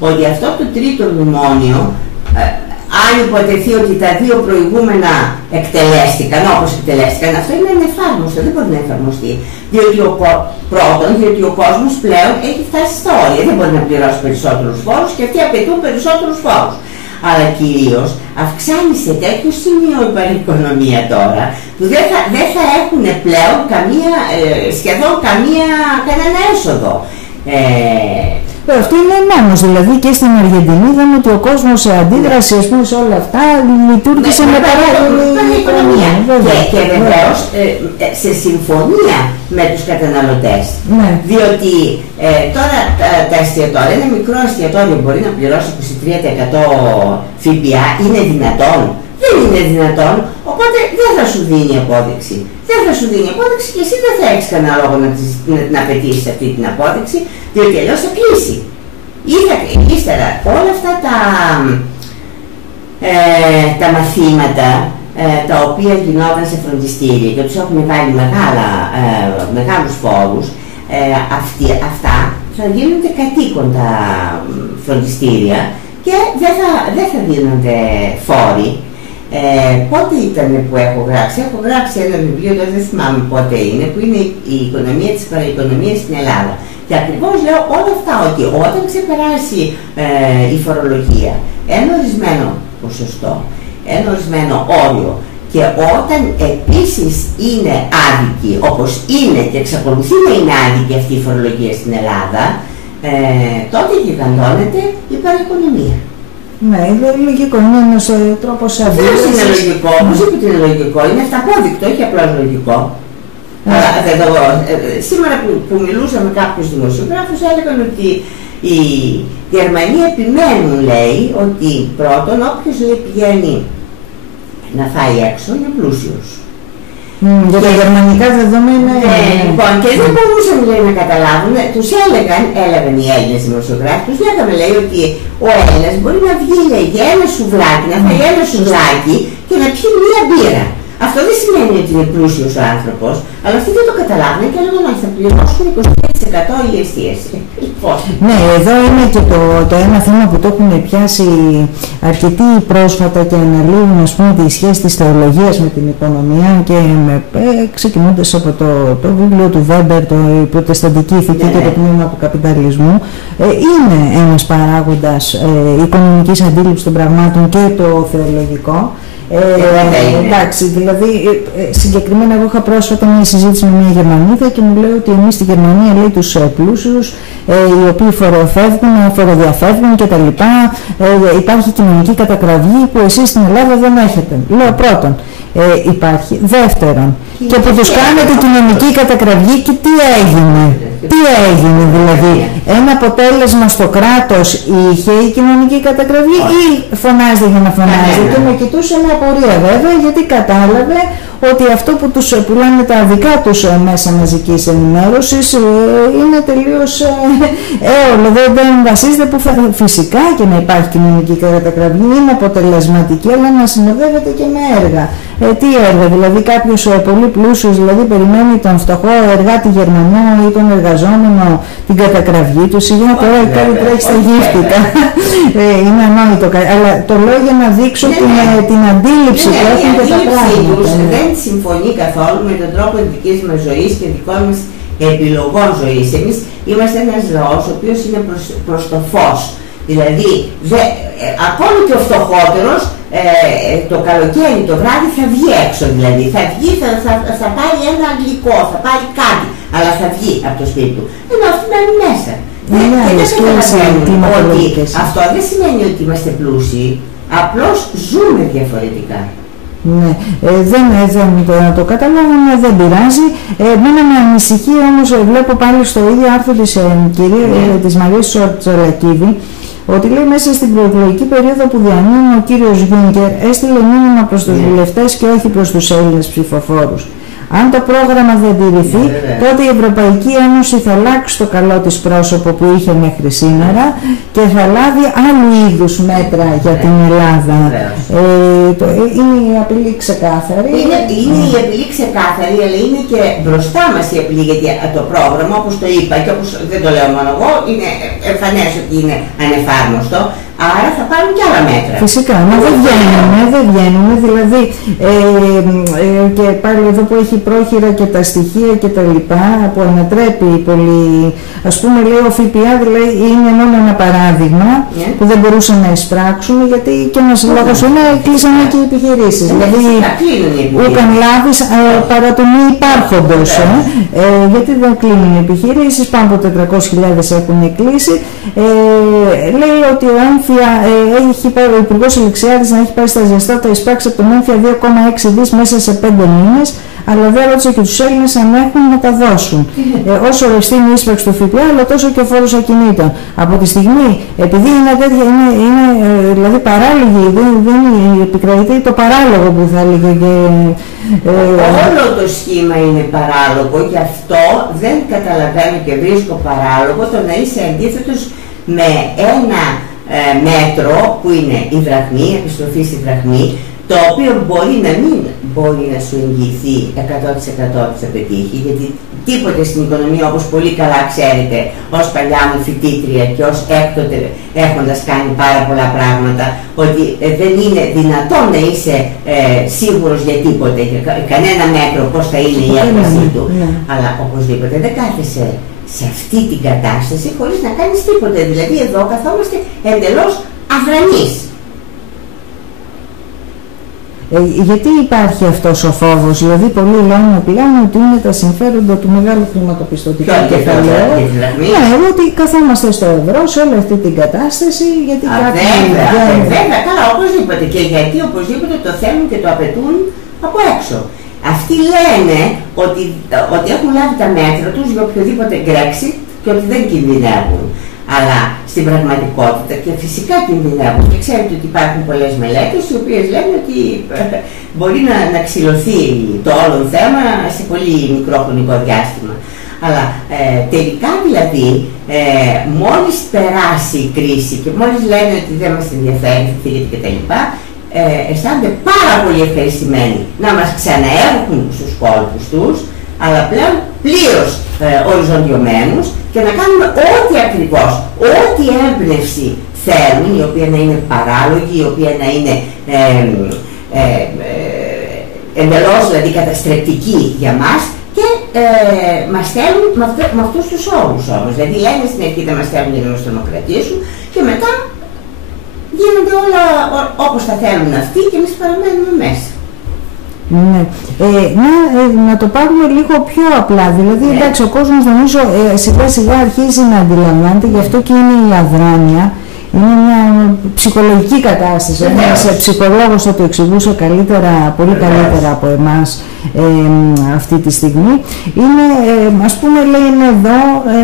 ότι αυτό το τρίτο μνημόνιο, αν υποτεθεί ότι τα δύο προηγούμενα εκτελέστηκαν όπως εκτελέστηκαν, αυτό είναι ανεφάρμοστο, δεν μπορεί να εφαρμοστεί. Διότι ο κόσμος πλέον έχει φτάσει στα όρια, δεν μπορεί να πληρώσει περισσότερους φόρους και αυτοί απαιτούν περισσότερους φόρους. Αλλά κυρίως αυξάνει σε τέτοιο σημείο η παροικονομία τώρα, που δεν θα έχουν πλέον σχεδόν κανένα έσοδο. Αυτό είναι μόνος, δηλαδή και στην Αργεντινή είδαμε ότι ο κόσμος σε αντίδραση σε όλα αυτά λειτουργήσε με παράλληλη οικονομία. Και βεβαίως σε συμφωνία με τους καταναλωτές. Διότι τώρα τα εστιατόρια, ένα μικρό εστιατόριο μπορεί να πληρώσει 23% ΦΠΑ, είναι δυνατόν? Δεν είναι δυνατόν, οπότε δεν θα σου δίνει απόδειξη. Δεν θα σου δίνει απόδειξη και εσύ δεν θα έχεις κανένα λόγο να απαιτήσεις αυτή την απόδειξη, διότι αλλιώς θα κλείσει. Ύστερα όλα αυτά τα μαθήματα τα οποία γινόταν σε φροντιστήρια και τους έχουμε βάλει μεγάλους φόρους, αυτά θα γίνονται κατοίκον τα φροντιστήρια και δεν θα δίνονται φόροι. Πότε ήταν που έχω γράψει ένα βιβλίο, τώρα δεν θυμάμαι πότε είναι, που είναι η οικονομία της παραοικονομίας στην Ελλάδα. Και ακριβώς λέω όλα αυτά, ότι όταν ξεπεράσει η φορολογία ένα ορισμένο ποσοστό, ένα ορισμένο όριο, και όταν επίσης είναι άδικη, όπως είναι και εξακολουθεί να είναι άδικη αυτή η φορολογία στην Ελλάδα, τότε γιγαντώνεται η παραοικονομία. Ναι, είναι λογικό, είναι ένας τρόπος αντίληψης. Δεν είναι λογικό, όπως είπε ότι είναι λογικό, είναι αυταπόδεικτο, όχι απλώς λογικό. Σήμερα που μιλούσα με κάποιους δημοσιογράφους έλεγαν ότι οι Γερμανοί επιμένουν, λέει, ότι πρώτον όποιος πηγαίνει να φάει έξω είναι πλούσιος. Για τα γερμανικά δεδομένα. Λοιπόν, και δεν μπορούσαν, λέει, να καταλάβουν, τους έλεγαν οι Έλληνες δημοσιογράφοι, τους λέγαμε, λέει, ότι ο Έλληνας μπορεί να βγει, λέει, για ένα σουβλάκι, να φάει ένα σουβλάκι και να πιει μία μπύρα. Αυτό δεν σημαίνει ότι είναι πλούσιος ο άνθρωπος, αλλά αυτοί δεν το καταλάβουν και έλεγαν ότι θα πληρώσουν 25% η εστίαση. Ναι, εδώ είναι και το ένα θέμα που το έχουν πιάσει αρκετοί πρόσφατα και αναλύουν, ας πούμε, τη σχέση της θεολογίας με την οικονομία και ξεκινώντας από το βιβλίο του Βέμπερ, η προτεσταντική ηθική και το πνεύμα του καπιταλισμού. Είναι ένας παράγοντας οικονομικής αντίληψης των πραγμάτων και το θεολογικό. Εντάξει, δηλαδή συγκεκριμένα εγώ είχα πρόσφατα μια συζήτηση με μια Γερμανίδα και μου λέει ότι εμείς στη Γερμανία, λέει, τους πλούσιους οι οποίοι φοροδιαφεύγουν κτλ. Υπάρχει κοινωνική κατακραυγή που εσείς στην Ελλάδα δεν έχετε. Λέω πρώτον, υπάρχει. Δεύτερον, και που τους κάνετε κοινωνική κατακραυγή και τι έγινε? Τι έγινε δηλαδή? Ένα αποτέλεσμα στο κράτος είχε η κοινωνική κατακραυγή ή φωνάζεται για να φωνάζεται? Και με κοιτούσε με απορία βέβαια, γιατί κατάλαβε ότι αυτό που τους πουλάνε τα δικά τους μέσα μαζικής ενημέρωσης είναι τελείως έολο, δεν βασίζεται, που φυσικά και να υπάρχει κοινωνική κατακραυγή είναι αποτελεσματική, αλλά να συνοδεύεται και με έργα. Τι έργα? Δηλαδή κάποιος πολύ πλούσιος, δηλαδή περιμένει τον φτωχό εργάτη Γερμανό ή τον εργαζόμενο την κατακραυγή του, σιγά τώρα κάτι τρέχει στα γύφτικα. Είναι ανόητο, αλλά το λέω για να δείξω την αντίληψη που έχουν και τα πράγματα. Δεν συμφωνεί καθόλου με τον τρόπο της δικής μας ζωής και δικών μας επιλογών ζωής. Εμείς είμαστε ένας λαός ο οποίος είναι προς το φως. Δηλαδή, ακόμη και ο φτωχότερος το καλοκαίρι, το βράδυ θα βγει έξω, δηλαδή θα πάρει ένα γλυκό, θα πάρει κάτι, αλλά θα βγει από το σπίτι του. Ενώ αυτοί μένουν μέσα. Αυτό δεν σημαίνει ότι είμαστε πλούσιοι, απλώς ζούμε διαφορετικά. Ναι, δεν το καταλάβαμε, δεν πειράζει. Μένα με ανησυχεί όμως, βλέπω πάλι στο ίδιο άρθρο της Μαρίας Τσολακίδη, ότι λέει μέσα στην προεκλογική περίοδο που διανύει ο κύριος Γιούνκερ έστειλε μήνυμα προς τους βουλευτές και όχι προς τους Έλληνες ψηφοφόρους. Αν το πρόγραμμα δεν τηρηθεί, τότε η Ευρωπαϊκή Ένωση θα αλλάξει το καλό της πρόσωπο που είχε μέχρι σήμερα και θα λάβει άλλου είδους μέτρα για την Ελλάδα. Είναι η απειλή ξεκάθαρη. Είναι η απειλή ξεκάθαρη, αλλά είναι και μπροστά μας η απειλή, γιατί το πρόγραμμα, όπως το είπα και όπως δεν το λέω μόνο εγώ, είναι εμφανές ότι είναι ανεφάρμοστο. Άρα θα πάρουν και άλλα μέτρα. Φυσικά, μα δεν βγαίνουμε, δηλαδή και πάλι εδώ που έχει πρόχειρα και τα στοιχεία και τα λοιπά που ανατρέπει πολύ, ας πούμε λέει ο ΦΠΑ δηλαδή είναι μόνο ένα παράδειγμα που δεν μπορούσαν να εισπράξουν, γιατί και ένας λόγος είναι κλείσανε και οι επιχειρήσεις. Δηλαδή ούκαν λάβεις παρά το μη υπάρχοντος, γιατί δεν κλείνουν οι επιχειρήσεις, πάνω από 400.000 έχουν κλείσει. Λέει ότι ο έχει πάει ο Υπουργός Αλεξιάδης να έχει πάει στα ζεστά, θα εισπράξει από τον έμφυα 2,6 δις μέσα σε 5 μήνες, αλλά δεν ρώτησε και τους Έλληνες αν έχουν να τα δώσουν. Όσο ρευστή είναι η ίσπραξη του ΦΠΑ, αλλά τόσο και ο φόρος ακινήτων. Από τη στιγμή, επειδή είναι τέτοια, είναι δηλαδή παράλογη, δεν επικρατεί το παράλογο που θα έλεγε και... Όλο το σχήμα είναι παράλογο, και αυτό δεν καταλαβαίνω και βρίσκω παράλογο το να είσαι αντίθετος με ένα μέτρο που είναι η δραχμή, η επιστροφή στη δραχμή, το οποίο μπορεί να μην μπορεί να σου εγγυηθεί 100% ότι θα πετύχει, γιατί τίποτε στην οικονομία, όπως πολύ καλά ξέρετε, ως παλιά μου φοιτήτρια και ως έκτοτε έχοντας κάνει πάρα πολλά πράγματα, ότι δεν είναι δυνατόν να είσαι σίγουρος για τίποτε, για κανένα μέτρο πώς θα είναι η έκβασή του. Αλλά οπωσδήποτε δεν κάθεσαι σε αυτή την κατάσταση χωρίς να κάνεις τίποτε. Δηλαδή εδώ καθόμαστε εντελώς αδρανείς. Γιατί υπάρχει αυτός ο φόβος, δηλαδή πολλοί λένε πλέον ότι είναι τα συμφέροντα του μεγάλου χρηματοπιστωτικού κεφαλαίου. Ναι, ότι καθόμαστε στο ευρώ σε όλη αυτή την κατάσταση, γιατί βέβαια, καλά, οπωσδήποτε. Και γιατί οπωσδήποτε το θέλουν και το απαιτούν από έξω. Αυτοί λένε ότι έχουν λάβει τα μέτρα τους για οποιοδήποτε Brexit και ότι δεν κινδυνεύουν. Αλλά στην πραγματικότητα και φυσικά κινδυνεύουν. Και ξέρετε ότι υπάρχουν πολλές μελέτες οι οποίες λένε ότι μπορεί να ξυλωθεί το όλο θέμα σε πολύ μικρό χρονικό διάστημα. Αλλά τελικά δηλαδή μόλις περάσει η κρίση και μόλις λένε ότι δεν μας ενδιαφέρει, φύγετε κτλ., αισθάνονται πάρα πολύ ευχαριστημένοι να μας ξαναέρχουν στους κόλπους τους, αλλά πλέον πλήρως οριζοντιωμένους, και να κάνουμε ό,τι ακριβώς, ό,τι έμπνευση θέλουν, η οποία να είναι παράλογη, η οποία να είναι εντελώς δηλαδή καταστρεπτική για μας, και μας θέλουν με αυτούς τους όρους όμως. Δηλαδή λένε στην αρχή θα μας θέλουν για να μας τρομοκρατήσουν και μετά γίνονται όλα όπως θα θέλουν αυτοί και εμείς παραμένουμε μέσα. Ναι. Να το πάρουμε λίγο πιο απλά. Δηλαδή, εντάξει, ο κόσμος νομίζω σιγά σιγά αρχίζει να αντιλαμβάνεται, γι' αυτό και είναι η αδράνεια. Είναι μια ψυχολογική κατάσταση. Ένας ψυχολόγος θα το εξηγούσε καλύτερα, πολύ καλύτερα από εμάς αυτή τη στιγμή. Είναι, ας πούμε, λέει εδώ,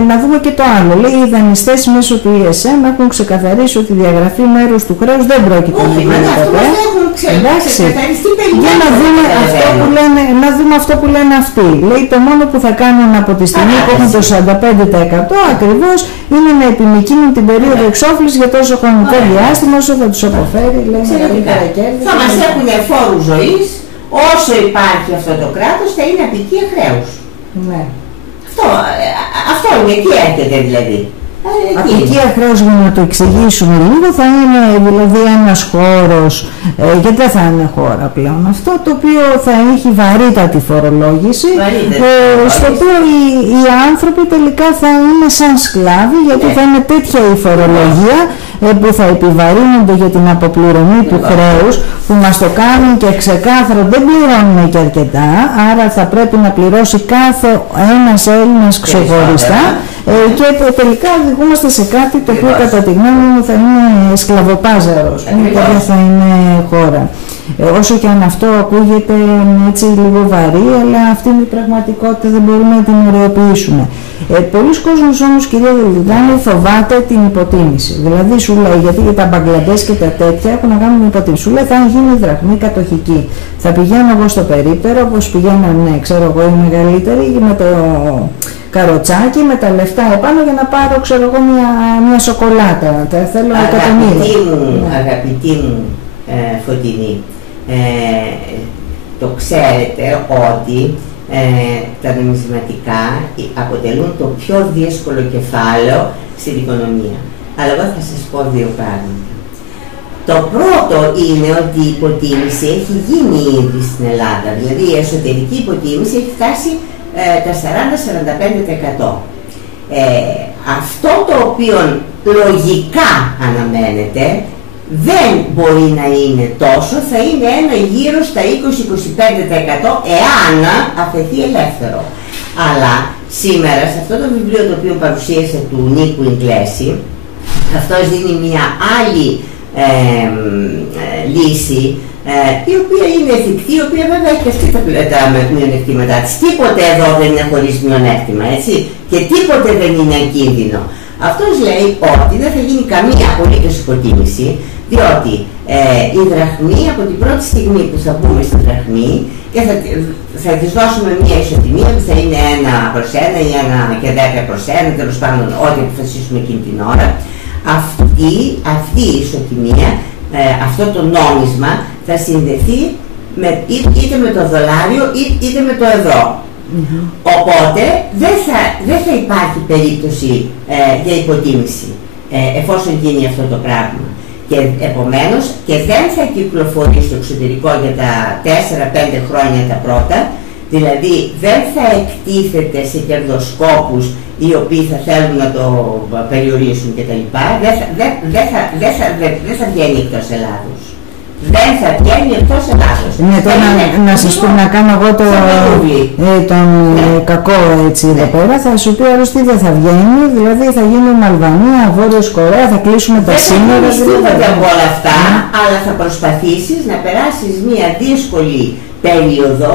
να δούμε και το άλλο. Λέει, οι δανειστές μέσω του ESM έχουν ξεκαθαρίσει ότι η διαγραφή μέρους του χρέους δεν πρόκειται να γίνει ποτέ. Εντάξει, για να δούμε αυτό που λένε, αυτό που λένε αυτοί. Λέει, το μόνο που θα κάνουν από τη στιγμή που έχουν το 45% ακριβώς είναι να επιμικρύνουν την περίοδο εξόφλησης για τόσο χρονικό διάστημα όσο θα τους αποφέρει, λέει, μεγαλύτερα κέρδη. Θα μας έχουν φόρους ζωής, όσο υπάρχει αυτό το κράτος θα είναι απικία χρέους. Ναι. Αυτό είναι, εκεί έρχεται δηλαδή. Απικία χρέους, για να το εξηγήσουμε λίγο, θα είναι δηλαδή ένας χώρος, γιατί δεν θα είναι χώρα πλέον αυτό, το οποίο θα έχει βαρύτατη φορολόγηση, στο οποίο οι άνθρωποι τελικά θα είναι σαν σκλάβοι, γιατί θα είναι τέτοια η φορολογία που θα επιβαρύνονται για την αποπληρωμή του χρέους, που μας το κάνουν και ξεκάθαρο δεν πληρώνουν και αρκετά, άρα θα πρέπει να πληρώσει κάθε ένας Έλληνας ξεχωριστά, και τελικά οδηγούμαστε σε κάτι το οποίο κατά τη γνώμη μου θα είναι σκλαβοπάζαρος και δεν θα είναι χώρα. Όσο και αν αυτό ακούγεται έτσι λίγο βαρύ, αλλά αυτή είναι η πραγματικότητα, δεν μπορούμε να την ωρεοποιήσουμε. Πολλοί κόσμος όμως, κυρία Δελτιτάνη, φοβάται την υποτίμηση. Δηλαδή σου λέει, γιατί για τα Μπαγκλαντές και τα τέτοια έχουν να κάνουν την υποτίμηση. Σου λέει, θα γίνει η δραχμή κατοχική. Θα πηγαίνω εγώ στο περίπτερο, όπως πηγαίναν, ναι, ξέρω εγώ, οι μεγαλύτεροι, με το καροτσάκι, με τα λεφτά επάνω για να πάρω, ξέρω εγώ, μια σοκολάτα. Τα θέλω εκατομμύρια. Αγαπητή μου Φωτεινή, το ξέρετε ότι τα νομισματικά αποτελούν το πιο δύσκολο κεφάλαιο στην οικονομία. Αλλά εγώ θα σας πω δύο πράγματα. Το πρώτο είναι ότι η υποτίμηση έχει γίνει ήδη στην Ελλάδα. Δηλαδή η εσωτερική υποτίμηση έχει φτάσει τα 40-45%. Αυτό το οποίο λογικά αναμένεται δεν μπορεί να είναι τόσο, θα είναι ένα γύρω στα 20-25% εάν αφαιθεί ελεύθερο. Αλλά σήμερα σε αυτό το βιβλίο το οποίο παρουσίασε του Νίκου Ιγκλέση, αυτός δίνει μια άλλη λύση, η οποία είναι εφικτή, η οποία βέβαια έχει αυτή τα μειονεκτήματά της. Τίποτε εδώ δεν είναι χωρίς μειονέκτημα, έτσι, και τίποτε δεν είναι ακίνδυνο. Αυτός λέει ότι δεν θα γίνει καμία απολύτως υποτίμηση, διότι η δραχμή από την πρώτη στιγμή που θα μπούμε στη δραχμή και θα της δώσουμε μια ισοτιμία που θα είναι 1/1 ή 1/10, τέλος πάντων ό,τι αποφασίσουμε εκείνη την ώρα, αυτή η ισοτιμία, αυτό το νόμισμα θα συνδεθεί είτε με το δολάριο είτε με το ευρώ. Οπότε δεν θα υπάρχει περίπτωση για υποτίμηση εφόσον γίνει αυτό το πράγμα. Και επομένως και δεν θα κυκλοφορεί στο εξωτερικό για τα 4-5 χρόνια τα πρώτα, δηλαδή δεν θα εκτίθεται σε κερδοσκόπους οι οποίοι θα θέλουν να το περιορίσουν κτλ. Δεν θα βγαίνει εκτός Ελλάδος. Δεν θα βγαίνει εκτός Ελλάδος. Ναι, τώρα να σας πω, να κάνω εγώ τον κακό έτσι εδώ πέρα, θα σου πει άλλος τι δεν θα βγαίνει, δηλαδή θα γίνουμε Αλβανία, Βόρειος Κορέα, θα κλείσουμε τα σύνορα. Δεν θα τίποτα από όλα αυτά, αλλά θα προσπαθήσεις να περάσεις μια δύσκολη περίοδο,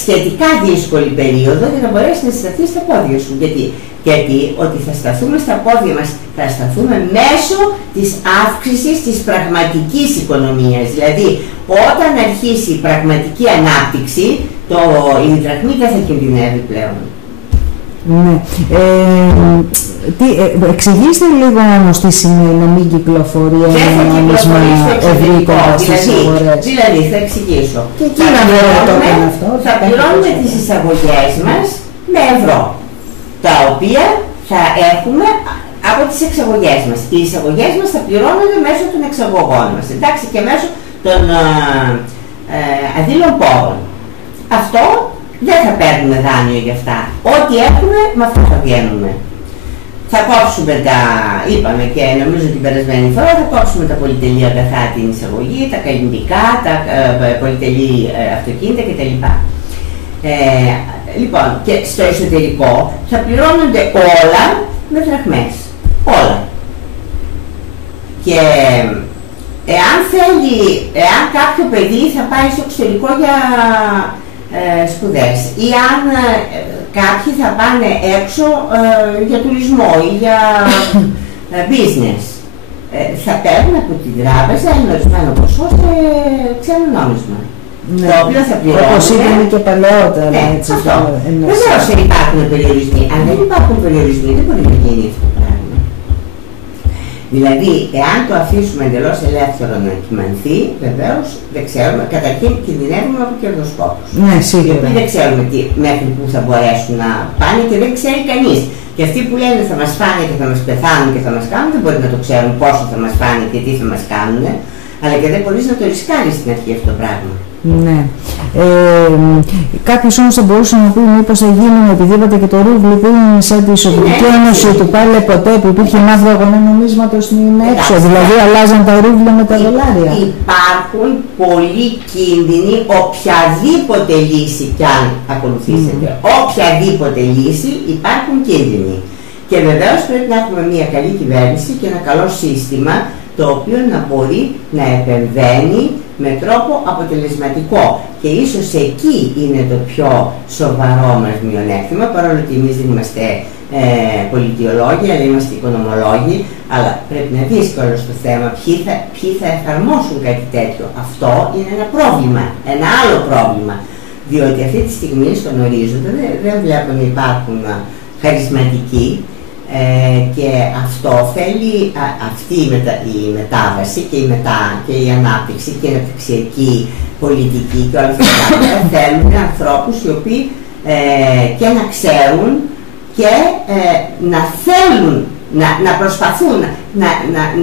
σχετικά δύσκολη περίοδο, για να μπορέσεις να σταθείς στα πόδια σου. Γιατί ότι θα σταθούμε στα πόδια μας, θα σταθούμε μέσω της αύξησης της πραγματικής οικονομίας. Δηλαδή, όταν αρχίσει η πραγματική ανάπτυξη, η δραχμή δεν θα κινδυνεύει πλέον. Ναι. Εξηγήστε λίγο όμως τι σημαίνει να μην κυκλοφορεί ένα νόμισμα ευρύτερα στις αγορές. Δηλαδή, θα εξηγήσω. Και εκεί θα πληρώνουμε τις εισαγωγές μας με ευρώ, τα οποία θα έχουμε από τις εξαγωγές μας. Οι εισαγωγές μας θα πληρώνονται μέσω των εξαγωγών μας, εντάξει, και μέσω των αδείλων πόρων. Αυτό δεν θα παίρνουμε δάνειο για αυτά. Ό,τι έχουμε, με αυτό θα βγαίνουμε. Θα κόψουμε είπαμε και νομίζω την περασμένη φορά, θα κόψουμε τα πολυτελή αγαθά την εισαγωγή, τα καλλιντικά, τα πολυτελή αυτοκίνητα κτλ. Λοιπόν, και στο εσωτερικό θα πληρώνονται όλα με δραχμές. Όλα. Και εάν κάποιο παιδί θα πάει στο εξωτερικό για σπουδές ή αν κάποιοι θα πάνε έξω για τουρισμό ή για business, θα παίρνουν από την τράπεζα ένα ορισμένο ποσό σε ξένο νόμισμα. Ναι. Το οποίο θα πληρώνουν. Όπως ήταν και παλαιότερα. Ναι, έτσι, αυτό. Βεβαίως υπάρχουν περιορισμοί. Αν δεν υπάρχουν περιορισμοί, δεν μπορεί να γίνει αυτό το πράγμα. Δηλαδή, εάν το αφήσουμε εντελώς ελεύθερο να κυμανθεί, βεβαίως δεν ξέρουμε. Καταρχήν κινδυνεύουμε από κερδοσκόπους. Ναι, σίγουρα. Δεν ξέρουμε μέχρι πού θα μπορέσουν να πάνε και δεν ξέρει κανείς. Και αυτοί που λένε θα μας φάνε και θα μας πεθάνουν και θα μας κάνουν, δεν μπορεί να το ξέρουν πόσο θα μας φάνε και τι θα μας κάνουν. Αλλά και δεν μπορείς να το ρισκάρεις στην αρχή αυτό το πράγμα. Ναι. Κάποιος όμως θα μπορούσε να πει μήπως θα γίνουν, επειδή είπατε και το ρούβλι που είναι σαν τη Σοβιετική Ένωση του πάλι ποτέ που υπήρχε μαύρο αγωνά νομίσματος στην έξω, δηλαδή αλλάζαν τα ρούβλια με τα δολάρια. Υπάρχουν πολλοί κίνδυνοι οποιαδήποτε λύση κι αν ακολουθήσετε. Οποιαδήποτε λύση υπάρχουν κίνδυνοι. Και βεβαίως πρέπει να έχουμε μια καλή κυβέρνηση και ένα καλό σύστημα το οποίο να μπορεί να επεμβαίνει με τρόπο αποτελεσματικό. Και ίσως εκεί είναι το πιο σοβαρό μας μειονέκτημα, παρόλο ότι εμείς δεν είμαστε πολιτιολόγοι, αλλά είμαστε οικονομολόγοι, αλλά πρέπει να δεις κιόλας το θέμα ποιοι θα εφαρμόσουν κάτι τέτοιο. Αυτό είναι ένα πρόβλημα, ένα άλλο πρόβλημα, διότι αυτή τη στιγμή στον ορίζοντα δεν βλέπω να υπάρχουν χαρισματικοί, και αυτό θέλει, αυτή η μετάβαση και η ανάπτυξη και η αναπτυξιακή πολιτική και όλα αυτά τα πράγματα θέλουν ανθρώπους οι οποίοι και να ξέρουν και να θέλουν, να προσπαθούν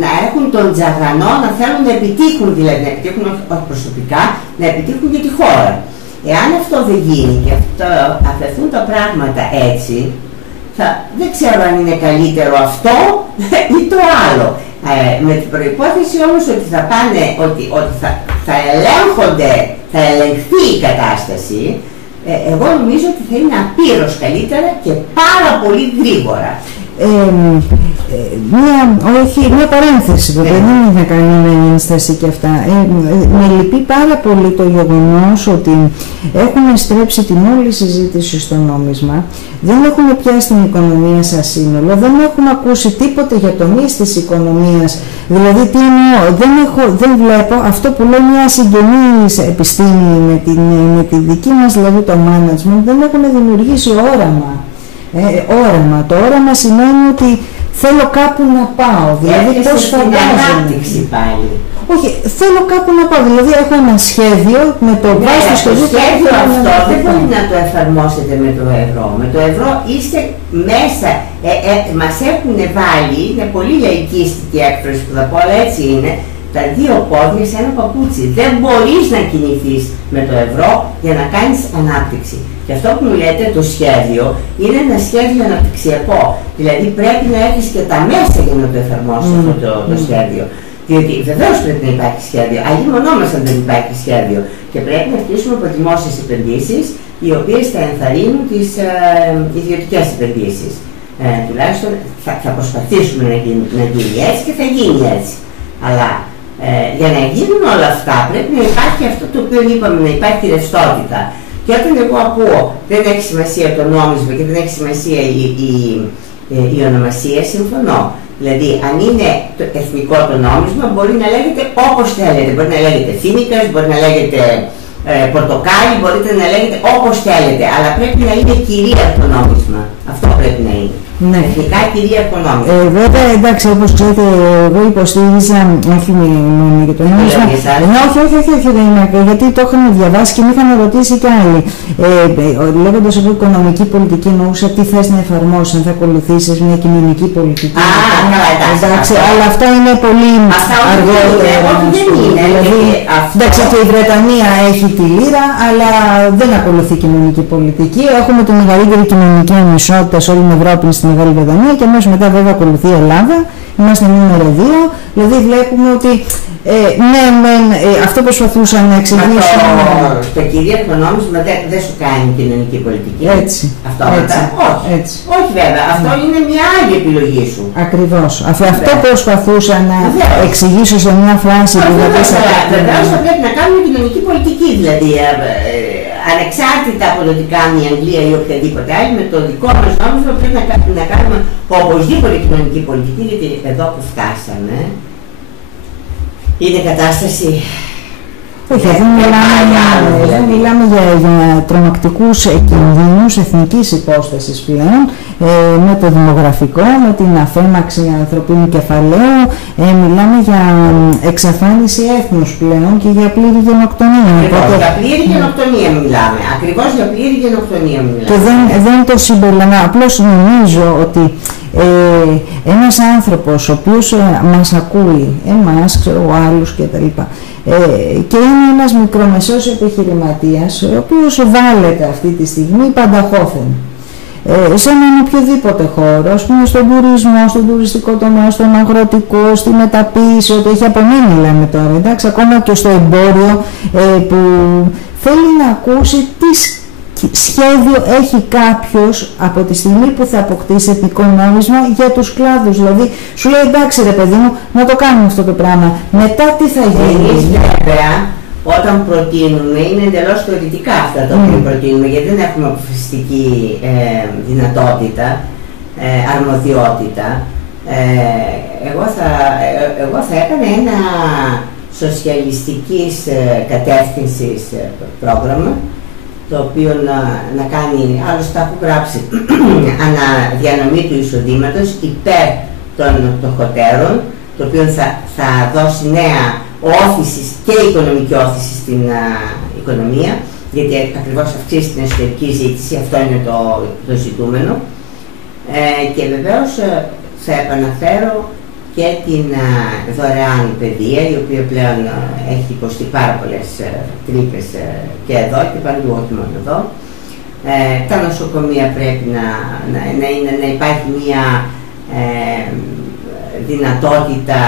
να έχουν τον τζαγανό, να θέλουν να επιτύχουν, δηλαδή να επιτύχουν όχι προσωπικά, να επιτύχουν και τη χώρα. Εάν αυτό δεν γίνει και αφαιθούν τα πράγματα έτσι, δεν ξέρω αν είναι καλύτερο αυτό ή το άλλο. Με την προϋπόθεση όμως ότι θα πάνε, ότι θα ελεγχθεί η κατάσταση, εγώ νομίζω ότι θα είναι απείρως καλύτερα και πάρα πολύ γρήγορα. Μια παρένθεση, βέβαια, δεν έχει να κάνει με ένσταση και αυτά. Με λυπεί πάρα πολύ το γεγονός ότι έχουν στρέψει την όλη συζήτηση στο νόμισμα, δεν έχουν πιάσει την οικονομία σαν σύνολο, δεν έχουν ακούσει τίποτε για τομείς της οικονομίας. Δηλαδή, τι εννοώ, δεν βλέπω αυτό που λέει μια συγγενής επιστήμη με τη δική μας, δηλαδή το management, δεν έχουν δημιουργήσει όραμα. Το όραμα σημαίνει ότι θέλω κάπου να πάω, δηλαδή πώς φαντάζομαι. Όχι, θέλω κάπου να πάω, δηλαδή έχω ένα σχέδιο με το βάση στο σχέδιο αυτό δεν μπορεί να το εφαρμόσετε με το ευρώ. Με το ευρώ είστε μέσα, μας έχουν βάλει, είναι πολύ λαϊκίστικη έκφραση που θα πω, αλλά έτσι είναι, τα δύο πόδια σε ένα παπούτσι. Δεν μπορείς να κινηθείς με το ευρώ για να κάνεις ανάπτυξη. Και αυτό που μου λέτε, το σχέδιο, είναι ένα σχέδιο αναπτυξιακό. Δηλαδή πρέπει να έχεις και τα μέσα για να το εφαρμόσεις αυτό το σχέδιο. Διότι βεβαίως πρέπει να υπάρχει σχέδιο, αλλήμονό μας αν δεν υπάρχει σχέδιο. Και πρέπει να αρχίσουμε από δημόσιες επενδύσεις, οι οποίες θα ενθαρρύνουν τις ιδιωτικές επενδύσεις. Τουλάχιστον θα προσπαθήσουμε να γίνει έτσι και θα γίνει έτσι. Αλλά για να γίνουν όλα αυτά πρέπει να υπάρχει αυτό το οποίο είπαμε, να υπάρχει ρευστότητα. Και όταν εγώ ακούω δεν έχει σημασία το νόμισμα και δεν έχει σημασία η ονομασία, συμφωνώ. Δηλαδή, αν είναι το εθνικό το νόμισμα, μπορεί να λέγεται όπως θέλετε. Μπορεί να λέγεται φοίνικας, μπορεί να λέγεται πορτοκάλι, μπορείτε να λέγεται όπως θέλετε. Αλλά πρέπει να είναι κυρίαρχο το νόμισμα. Αυτό πρέπει να είναι. Ναι. Εθνικά κυρίαρχο νόμισμα. Βέβαια, εντάξει, όπως ξέρετε, εγώ υποστήριζα, όχι μόνο για το νόμισμα. Όχι, δεν είναι, γιατί το είχαν διαβάσει και με είχαν ρωτήσει κι άλλοι. Λέγοντας εγώ οικονομική πολιτική, εννοούσα τι θες να εφαρμόσεις, αν θα ακολουθήσεις μια κοινωνική πολιτική. Εντάξει, αλλά αυτά είναι πολύ αργότερα. Εντάξει, και η Βρετανία έχει τη λίρα, αλλά δεν ακολουθεί κοινωνική πολιτική. Έχουμε τη μεγαλύτερη κοινωνική ανισότητα σε όλη την Ευρώπη, στη Μεγάλη Βρετανία, και αμέσως μετά βέβαια ακολουθεί η Ελλάδα. Είμαστε νούμερο 2. Δηλαδή βλέπουμε ότι αυτό προσπαθούσαν να εξηγήσουν. Το κυρίαρχο νόμισμα δεν σου κάνει κοινωνική πολιτική. Έτσι. Όχι βέβαια. Αυτό είναι μια άλλη επιλογή σου. Ακριβώς. Αυτό προσπαθούσα να εξηγήσω σε μια φράση που δεν βεβαίως θα πρέπει να κάνουμε κοινωνική πολιτική. Δηλαδή, ανεξάρτητα από το τι κάνει η Αγγλία ή οποιαδήποτε άλλη, με το δικό μας νόμισμα πρέπει να κάνουμε οπωσδήποτε κοινωνική πολιτική, γιατί εδώ που φτάσαμε είναι κατάσταση. Όχι, δεν μιλάμε για τρομακτικούς κινδύνους εθνικής υπόστασης πλέον, με το δημογραφικό, με την αφέμαξη ανθρωπίνου κεφαλαίου, μιλάμε για εξαφάνιση έθνους πλέον και για πλήρη γενοκτονία. Για πλήρη γενοκτονία μιλάμε, ακριβώς για πλήρη γενοκτονία μιλάμε. Και δεν το συμπεριλαμβάνω, απλώς νομίζω ότι ένας άνθρωπος ο οποίος μας ακούει, εμάς, ξέρω, άλλους κτλ. Και είναι ένας μικρομεσαίος επιχειρηματίας, ο οποίος βάλεται αυτή τη στιγμή πανταχώθεν σε έναν οποιοδήποτε χώρο, ας πούμε στον τουρισμό, στον τουριστικό τομέα, στον αγροτικό, στη μεταποίηση, ότι έχει απομείνει λέμε τώρα, εντάξει, ακόμα και στο εμπόριο, που θέλει να ακούσει τι σχέδιο έχει κάποιος από τη στιγμή που θα αποκτήσει εθνικό νόμισμα για τους κλάδους? Δηλαδή, σου λέει εντάξει ρε παιδί μου, να το κάνουμε αυτό το πράγμα. Μετά τι θα γίνει? Εμείς βέβαια, όταν προτείνουμε, είναι εντελώς θεωρητικά αυτά τα οποία προτείνουμε, γιατί δεν έχουμε αποφασιστική δυνατότητα, αρμοδιότητα. Εγώ θα έκανα ένα σοσιαλιστικής κατεύθυνσης πρόγραμμα, το οποίο να κάνει, άλλωστε τα έχω γράψει, αναδιανομή του εισοδήματος υπέρ των φτωχοτέρων, το οποίο θα δώσει νέα όθηση και οικονομική όθηση στην οικονομία, γιατί ακριβώς αυξήσει την εσωτερική ζήτηση, αυτό είναι το ζητούμενο. Και βεβαίως θα επαναφέρω και την δωρεάν παιδεία, η οποία πλέον έχει υποστεί πάρα πολλές τρύπες και εδώ και παντού, όχι μόνο εδώ. Τα νοσοκομεία πρέπει να υπάρχει μια δυνατότητα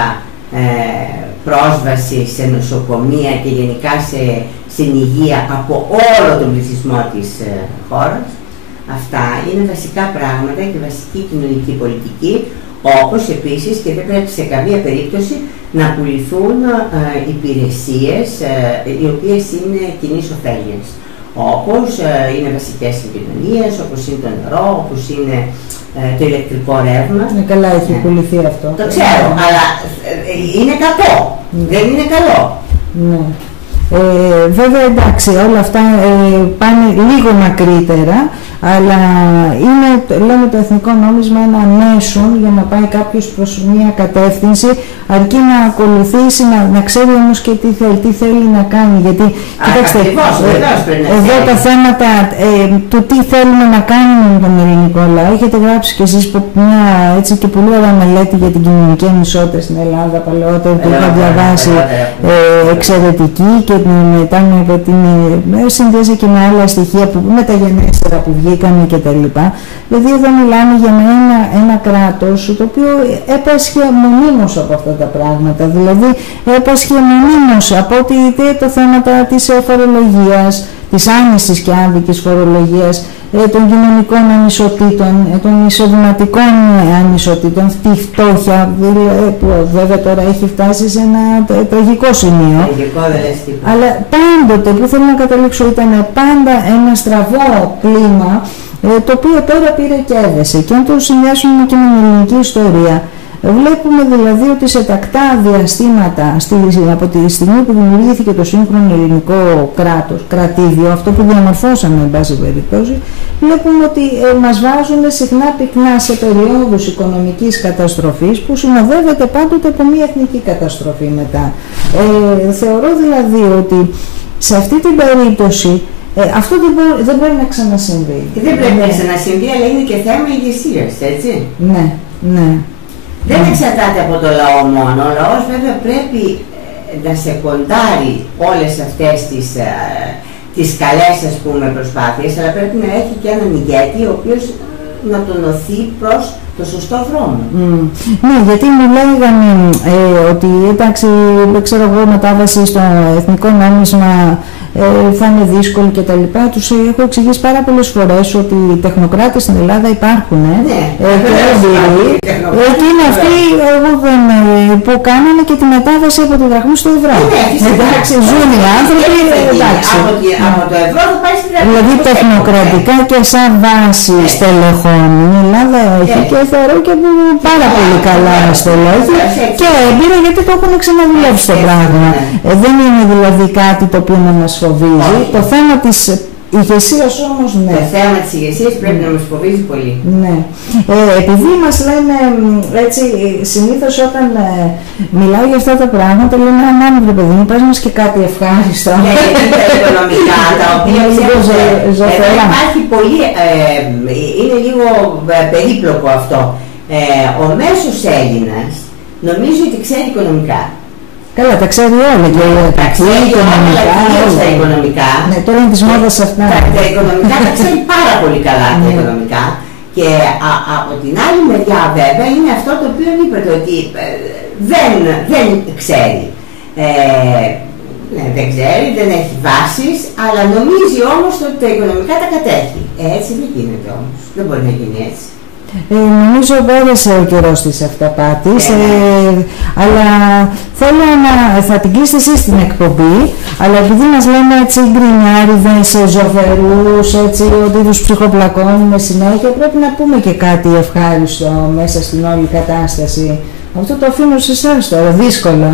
πρόσβαση σε νοσοκομεία και γενικά στην υγεία από όλο τον πληθυσμό της χώρας. Αυτά είναι βασικά πράγματα και βασική κοινωνική πολιτική, όπως επίσης και δεν πρέπει σε καμία περίπτωση να πουληθούν υπηρεσίες οι οποίες είναι κοινής ωφέλειας, όπως είναι βασικές συγκοινωνίες, όπως είναι το νερό, όπως είναι το ηλεκτρικό ρεύμα. Ναι, καλά έχει πουληθεί αυτό. Το ξέρω, αλλά είναι κακό. Δεν είναι καλό. Ναι. Βέβαια εντάξει, όλα αυτά πάνε λίγο μακρύτερα, αλλά είναι, λέμε, το εθνικό νόμισμα ένα μέσο για να πάει κάποιος προς μια κατεύθυνση, αρκεί να ακολουθήσει, να ξέρει όμως και τι θέλει να κάνει. Γιατί, κοιτάξτε, εδώ τα θέματα του τι θέλουμε να κάνουμε με τον ελληνικό λαό, έχετε γράψει κι εσείς μια έτσι και πολύ ωραία μελέτη για την κοινωνική ανισότητα στην Ελλάδα παλαιότερα, που είχα διαβάσει, εξαιρετική, και μετά με την συνδέζει και με άλλα στοιχεία που μεταγενέστερα που βγήκανε κτλ. Δηλαδή εδώ μιλάμε για ένα κράτος το οποίο έπασχε μονίμως από αυτά τα πράγματα. Δηλαδή έπασχε μονίμως από το θέματα της φορολογίας, της άνησης και άδικης φορολογίας, των κοινωνικών ανισοτήτων, των εισοδηματικών ανισοτήτων, τη φτώχεια, που βέβαια τώρα έχει φτάσει σε ένα τραγικό σημείο. Αλλά πάντοτε, που θέλω να καταλήξω, ήταν πάντα ένα στραβό κλίμα, το οποίο τώρα πήρε και έδεσε. Και αν το συνδυάσουμε και με την ελληνική ιστορία, βλέπουμε δηλαδή ότι σε τακτά διαστήματα, από τη στιγμή που δημιουργήθηκε το σύγχρονο ελληνικό κράτος, κρατήδιο, αυτό που διαμορφώσαμε εν πάση περιπτώσει, βλέπουμε ότι μας βάζουν συχνά πυκνά σε περιόδους οικονομικής καταστροφής που συνοδεύεται πάντοτε από μια εθνική καταστροφή μετά. Θεωρώ δηλαδή ότι σε αυτή την περίπτωση αυτό δεν μπορεί να ξανασυμβεί. Και δεν πρέπει να ξανασυμβεί, αλλά είναι και θέμα ηγεσίας, έτσι. Ναι, ναι. Δεν εξαρτάται από το λαό μόνο. Ο λαός βέβαια πρέπει να σεκοντάρει όλες αυτές τις καλές, ας πούμε, προσπάθειες, αλλά πρέπει να έχει και έναν ηγέτη ο οποίος να τον οθεί προς το σωστό δρόμο. Ναι, γιατί μου λέγανε ότι εντάξει, ξέρω εγώ, μετάβαση στο εθνικό νόμισμα θα είναι δύσκολη κτλ. Τους έχω εξηγήσει πάρα πολλές φορές ότι οι τεχνοκράτες στην Ελλάδα υπάρχουν και έμπειροι, και είναι αυτοί που κάνανε και τη μετάβαση από τη δραχμή στο ευρώ. Εντάξει, ζουν οι άνθρωποι, εντάξει. Από το ευρώ θα πάει στη δραχμή. Δηλαδή τεχνοκρατικά και σαν βάση στελεχώνει η Ελλάδα έχει, και θεωρώ και πάρα πολύ καλά στελέχη και έμπειρα, γιατί το έχουν ξαναδουλεύσει το πράγμα. Δεν είναι δηλαδή κάτι το οποίο να μας φοβίζει. Το θέμα της ηγεσίας όμως, ναι. Το θέμα της ηγεσίας πρέπει να μας φοβίζει πολύ. Ναι. Επειδή μας λένε έτσι, συνήθως όταν μιλάω για αυτά τα πράγματα, λένε «Μάνα, βρε παιδί μου, πες μας και κάτι ευχάριστο». Τα οικονομικά, τα οποία υπάρχει πολύ, είναι λίγο περίπλοκο αυτό. Ο μέσος Έλληνας νομίζει ότι ξέρει οικονομικά. Καλά, τα ξέρει όλα και τα ξέρει τα οικονομικά. Ναι, τώρα είναι της μόδας αυτά. Τα οικονομικά τα ξέρει πάρα πολύ καλά τα οικονομικά. Και από την άλλη μεριά βέβαια είναι αυτό το οποίο είπατε, ότι δεν ξέρει. Ναι, δεν ξέρει, δεν έχει βάσεις, αλλά νομίζει όμως ότι τα οικονομικά τα κατέχει. Έτσι δεν γίνεται όμως. Δεν μπορεί να γίνει έτσι. Νομίζω πέρασε ο καιρός της αυταπάτης, αλλά θέλω θα την κλείσετε εσείς την εκπομπή, αλλά επειδή μας λένε έτσι γκρινιάριδες, ζωφερούς, έτσι ότι τους ψυχοπλακώνουμε συνέχεια, πρέπει να πούμε και κάτι ευχάριστο μέσα στην όλη κατάσταση. Αυτό το αφήνω σε εσάς τώρα, δύσκολο,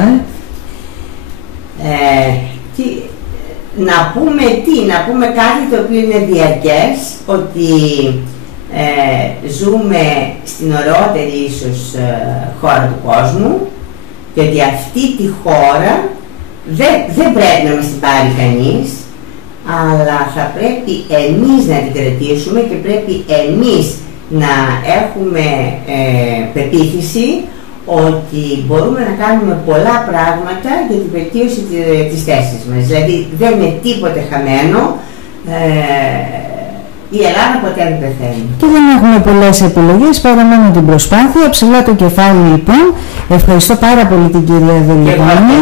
να πούμε κάτι το οποίο είναι διαρκές, ότι ζούμε στην ωραιότερη ίσως χώρα του κόσμου και ότι αυτή τη χώρα δεν πρέπει να μας την πάρει κανείς, αλλά θα πρέπει εμείς να την κρατήσουμε και πρέπει εμείς να έχουμε πεποίθηση ότι μπορούμε να κάνουμε πολλά πράγματα για την βελτίωση της θέσης μας. Δηλαδή δεν είναι τίποτε χαμένο, η Ελλάδα ποτέ δεν πεθαίνει. Και δεν έχουμε πολλές επιλογές παρά μόνο την προσπάθεια. Ψηλά το κεφάλι λοιπόν. Ευχαριστώ πάρα πολύ την κυρία Δελιγόνη.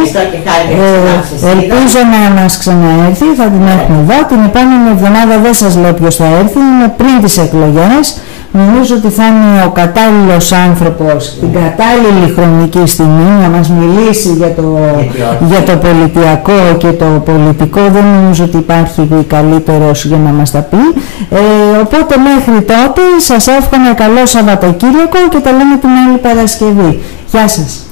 Ελπίζω να μας ξαναέρθει, θα την έχουμε εδώ. Την επόμενη εβδομάδα δεν σας λέω ποιος θα έρθει, είναι πριν τις εκλογές. Νομίζω ότι θα είναι ο κατάλληλος άνθρωπος την κατάλληλη χρονική στιγμή να μας μιλήσει για το πολιτιακό και το πολιτικό. Δεν νομίζω ότι υπάρχει καλύτερος για να μας τα πει. Οπότε μέχρι τότε σας εύχομαι καλό Σαββατοκύριακο και τα λέμε την άλλη Παρασκευή. Γεια σας.